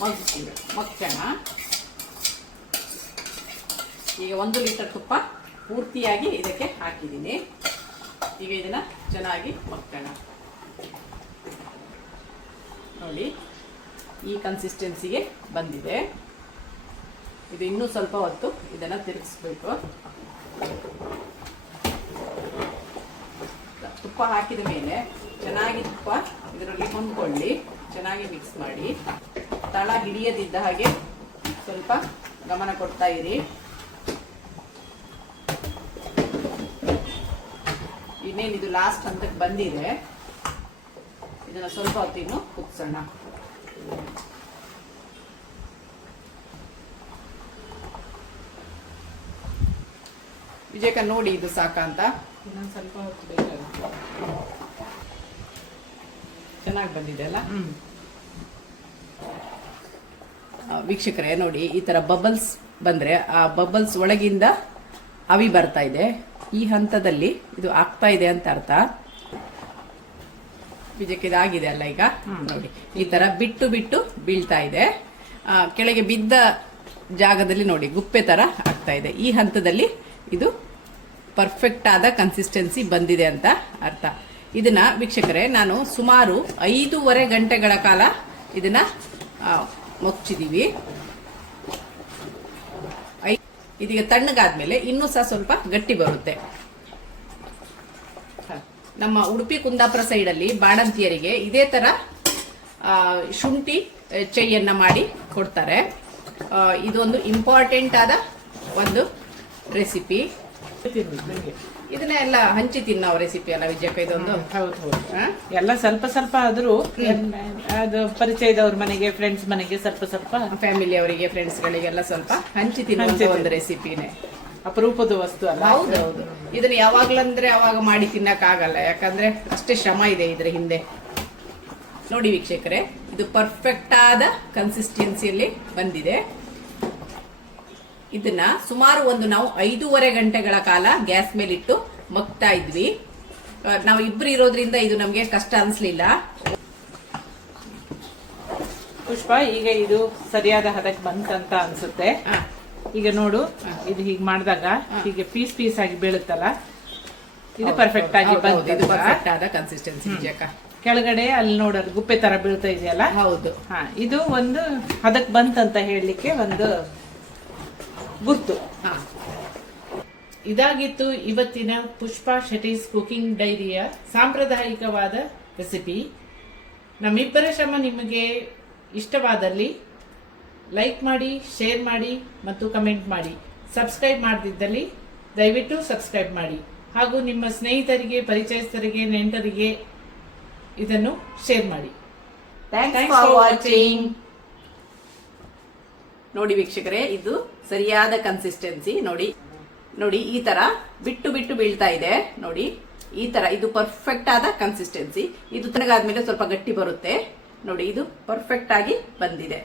ಮಗ್ಚೋಣ. ಈಗ 1 ಲೀಟರ್ ತುಪ್ಪ ಪೂರ್ತಿಯಾಗಿ ಇದಕ್ಕೆ ಹಾಕಿದ್ದೀನಿ. ಈಗ ಇದನ್ನ ಚೆನ್ನಾಗಿ ಮಗ್ಚೋಣ. ನೋಡಿ ಈ ಕನ್ಸಿಸ್ಟೆನ್ಸಿಗೆ ಬಂದಿದೆ. ಇದು ಇನ್ನೂ ಸ್ವಲ್ಪ ಹೊತ್ತು ಇದನ್ನು ತಿರುಗಿಸ್ಬೇಕು. ತುಪ್ಪ ಹಾಕಿದ ಮೇಲೆ ಚೆನ್ನಾಗಿ ತುಪ್ಪ ಇದರಲ್ಲಿ ಹೊಂದ್ಕೊಳ್ಳಿ. ಚೆನ್ನಾಗಿ ಮಿಕ್ಸ್ ಮಾಡಿ. ತಳ ಹಿಡಿಯದಿದ್ದ ಹಾಗೆ ಸ್ವಲ್ಪ ಗಮನ ಕೊಡ್ತಾ ಇರಿ. ಇನ್ನೇನಿದು ಲಾಸ್ಟ್ ಹಂತಕ್ಕೆ ಬಂದಿದೆ. ಇದನ್ನು ಸ್ವಲ್ಪ ಹೊತ್ತು ಇನ್ನು ಕುದಿಸೋಣ. ವಿಜಯಕ ನೋಡಿ ಇದು ಸಾಕಂತ. ಇನ್ನೊಂದು ಸ್ವಲ್ಪ ಹೊತ್ತು ಬೇಕಾಗುತ್ತೆ. ಚೆನ್ನಾಗಿ ಬಂದಿದೆ ಅಲ್ಲ. ವೀಕ್ಷಕರೇ ನೋಡಿ, ಈ ತರ ಬಬಲ್ಸ್ ಬಂದ್ರೆ ಆ ಬಬಲ್ಸ್ ಒಳಗಿಂದ ಅವಿ ಬರ್ತಾ ಇದೆ. ಈ ಹಂತದಲ್ಲಿ ಇದು ಆಗ್ತಾ ಇದೆ ಅಂತ ಅರ್ಥ. ವಿಜಯಕ್ಕೆ ಇದಾಗಿದೆ ಅಲ್ಲ. ಈಗ ನೋಡಿ ಈ ತರ ಬಿಟ್ಟು ಬಿಟ್ಟು ಬೀಳ್ತಾ ಇದೆ. ಕೆಳಗೆ ಬಿದ್ದ ಜಾಗದಲ್ಲಿ ನೋಡಿ ಗುಪ್ಪೆ ತರ ಆಗ್ತಾ ಇದೆ. ಈ ಹಂತದಲ್ಲಿ ಇದು ಪರ್ಫೆಕ್ಟ್ ಆದ ಕನ್ಸಿಸ್ಟೆನ್ಸಿ ಬಂದಿದೆ ಅಂತ ಅರ್ಥ. ಇದನ್ನ ವೀಕ್ಷಕರೇ ನಾನು ಸುಮಾರು 5.5 ಗಂಟೆಗಳ ಕಾಲ ಇದನ್ನ ಮುಚ್ಚಿದೀವಿ. ಇದೀಗ ತಣ್ಣಗಾದ್ಮೇಲೆ ಇನ್ನೂ ಸಹ ಸ್ವಲ್ಪ ಗಟ್ಟಿ ಬರುತ್ತೆ. ನಮ್ಮ ಉಡುಪಿ ಕುಂದಾಪುರ ಸೈಡಲ್ಲಿ ಬಾಣಂತಿಯರಿಗೆ ಇದೇ ತರ ಶುಂಠಿ ಚೈಯನ್ನ ಮಾಡಿ ಕೊಡ್ತಾರೆ. ಇದೊಂದು ಇಂಪಾರ್ಟೆಂಟ್ ಆದ ಒಂದು ರೆಸಿಪಿ. ಇದನ್ನ ಎಲ್ಲ ಹಂಚಿ ತಿನ್ನೋ ರೆಸಿಪಿ ಅಲ್ಲ ವಿಜಯಕ್ಕ ಇದೊಂದು. ಹೌದು ಎಲ್ಲ ಸ್ವಲ್ಪ ಸ್ವಲ್ಪ ಆದ್ರೂ ಅದು ಪರಿಚಯದವ್ರ ಮನೆಗೆ, ಫ್ರೆಂಡ್ಸ್ ಮನೆಗೆ ಸ್ವಲ್ಪ ಸ್ವಲ್ಪ, ಫ್ಯಾಮಿಲಿ ಅವರಿಗೆ, ಫ್ರೆಂಡ್ಸ್ ಗಳಿಗೆಲ್ಲ ಸ್ವಲ್ಪ ಹಂಚಿ ತಿನ್ನುವಂತ ಒಂದು ರೆಸಿಪಿನೇ. ಅಪರೂಪದ ವಸ್ತು ಅಲ್ಲ. ಹೌದೌದು. ಇದನ್ನ ಯಾವಾಗ್ಲಂದ್ರೆ ಅವಾಗ ಮಾಡಿ ತಿನ್ನಕ್ ಆಗಲ್ಲ. ಯಾಕಂದ್ರೆ ಅಷ್ಟೇ ಶ್ರಮ ಇದೆ ಇದ್ರ ಹಿಂದೆ. ನೋಡಿ ವೀಕ್ಷಕರೇ, ಇದು ಪರ್ಫೆಕ್ಟ್ ಆದ ಕನ್ಸಿಸ್ಟೆನ್ಸಿಯಲ್ಲಿ ಬಂದಿದೆ. ಇದನ್ನ ಸುಮಾರು ನಾವು 5.5 ಗಂಟೆಗಳ ಕಾಲ ಗ್ಯಾಸ್ ಮೇಲಿಟ್ಟು ಮಗ್ತಾ ಇದ್ವಿ. ನಾವು ಇಬ್ರು ಇರೋದ್ರಿಂದ ಇದು ನಮ್ಗೆ ಕಷ್ಟ ಅನ್ಸ್ಲಿಲ್ಲ. ಪುಷ್ಪ, ಈಗ ಇದು ಸರಿಯಾದ ಹದಕ್ಕೆ ಬಂತಂತ ಅನ್ಸುತ್ತೆ. ಈಗ ನೋಡು, ಇದು ಹೀಗೆ ಮಾಡಿದಾಗ ಹೀಗೆ ಪೀಸ್ ಪೀಸ್ ಆಗಿ ಬೀಳುತ್ತಲ್ಲ, ಇದು ಪರ್ಫೆಕ್ಟ್ ಆಗಿ ಬಂತು. ಇದು ಪರ್ಫೆಕ್ಟ್ ಆದ ಕನ್ಸಿಸ್ಟೆನ್ಸಿ. ಕೆಳಗಡೆ ಅಲ್ಲಿ ನೋಡೋದು ಗುಪ್ಪೆ ತರ ಬೀಳ್ತಾ ಇದೆಯಲ್ಲ. ಹೌದು. ಇದು ಒಂದು ಹದಕ್ಕೆ ಬಂತಂತ ಹೇಳಲಿಕ್ಕೆ ಒಂದು ಗುರ್ತು. ಇದಾಗಿತ್ತು ಇವತ್ತಿನ ಪುಷ್ಪಾ ಶೆಟ್ಟೀಸ್ ಕುಕಿಂಗ್ ಡೈರಿಯ ಸಾಂಪ್ರದಾಯಿಕವಾದ ರೆಸಿಪಿ. ನಮ್ಮಿಬ್ಬರ ಶ್ರಮ ನಿಮಗೆ ಇಷ್ಟವಾದಲ್ಲಿ ಲೈಕ್ ಮಾಡಿ, ಶೇರ್ ಮಾಡಿ ಮತ್ತು ಕಮೆಂಟ್ ಮಾಡಿ. ಸಬ್ಸ್ಕ್ರೈಬ್ ಮಾಡದಿದ್ದಲ್ಲಿ ದಯವಿಟ್ಟು ಸಬ್ಸ್ಕ್ರೈಬ್ ಮಾಡಿ. ಹಾಗೂ ನಿಮ್ಮ ಸ್ನೇಹಿತರಿಗೆ, ಪರಿಚಯಸ್ಥರಿಗೆ, ನೆಂಟರಿಗೆ ಇದನ್ನು ಶೇರ್ ಮಾಡಿ. Thanks for watching. ನೋಡಿ ವೀಕ್ಷಕರೇ, ಇದು ಸರಿಯಾದ ಕನ್ಸಿಸ್ಟೆನ್ಸಿ. ನೋಡಿ ಈ ತರ ಬಿಟ್ಟು ಬಿಟ್ಟು ಬೀಳ್ತಾ ಇದೆ. ನೋಡಿ ಈ ತರ ಇದು ಪರ್ಫೆಕ್ಟ್ ಆದ ಕನ್ಸಿಸ್ಟೆನ್ಸಿ. ಇದು ತಣ್ಣಗಾದ್ಮೇಲೆ ಸ್ವಲ್ಪ ಗಟ್ಟಿ ಬರುತ್ತೆ. ನೋಡಿ ಇದು ಪರ್ಫೆಕ್ಟ್ ಆಗಿ ಬಂದಿದೆ.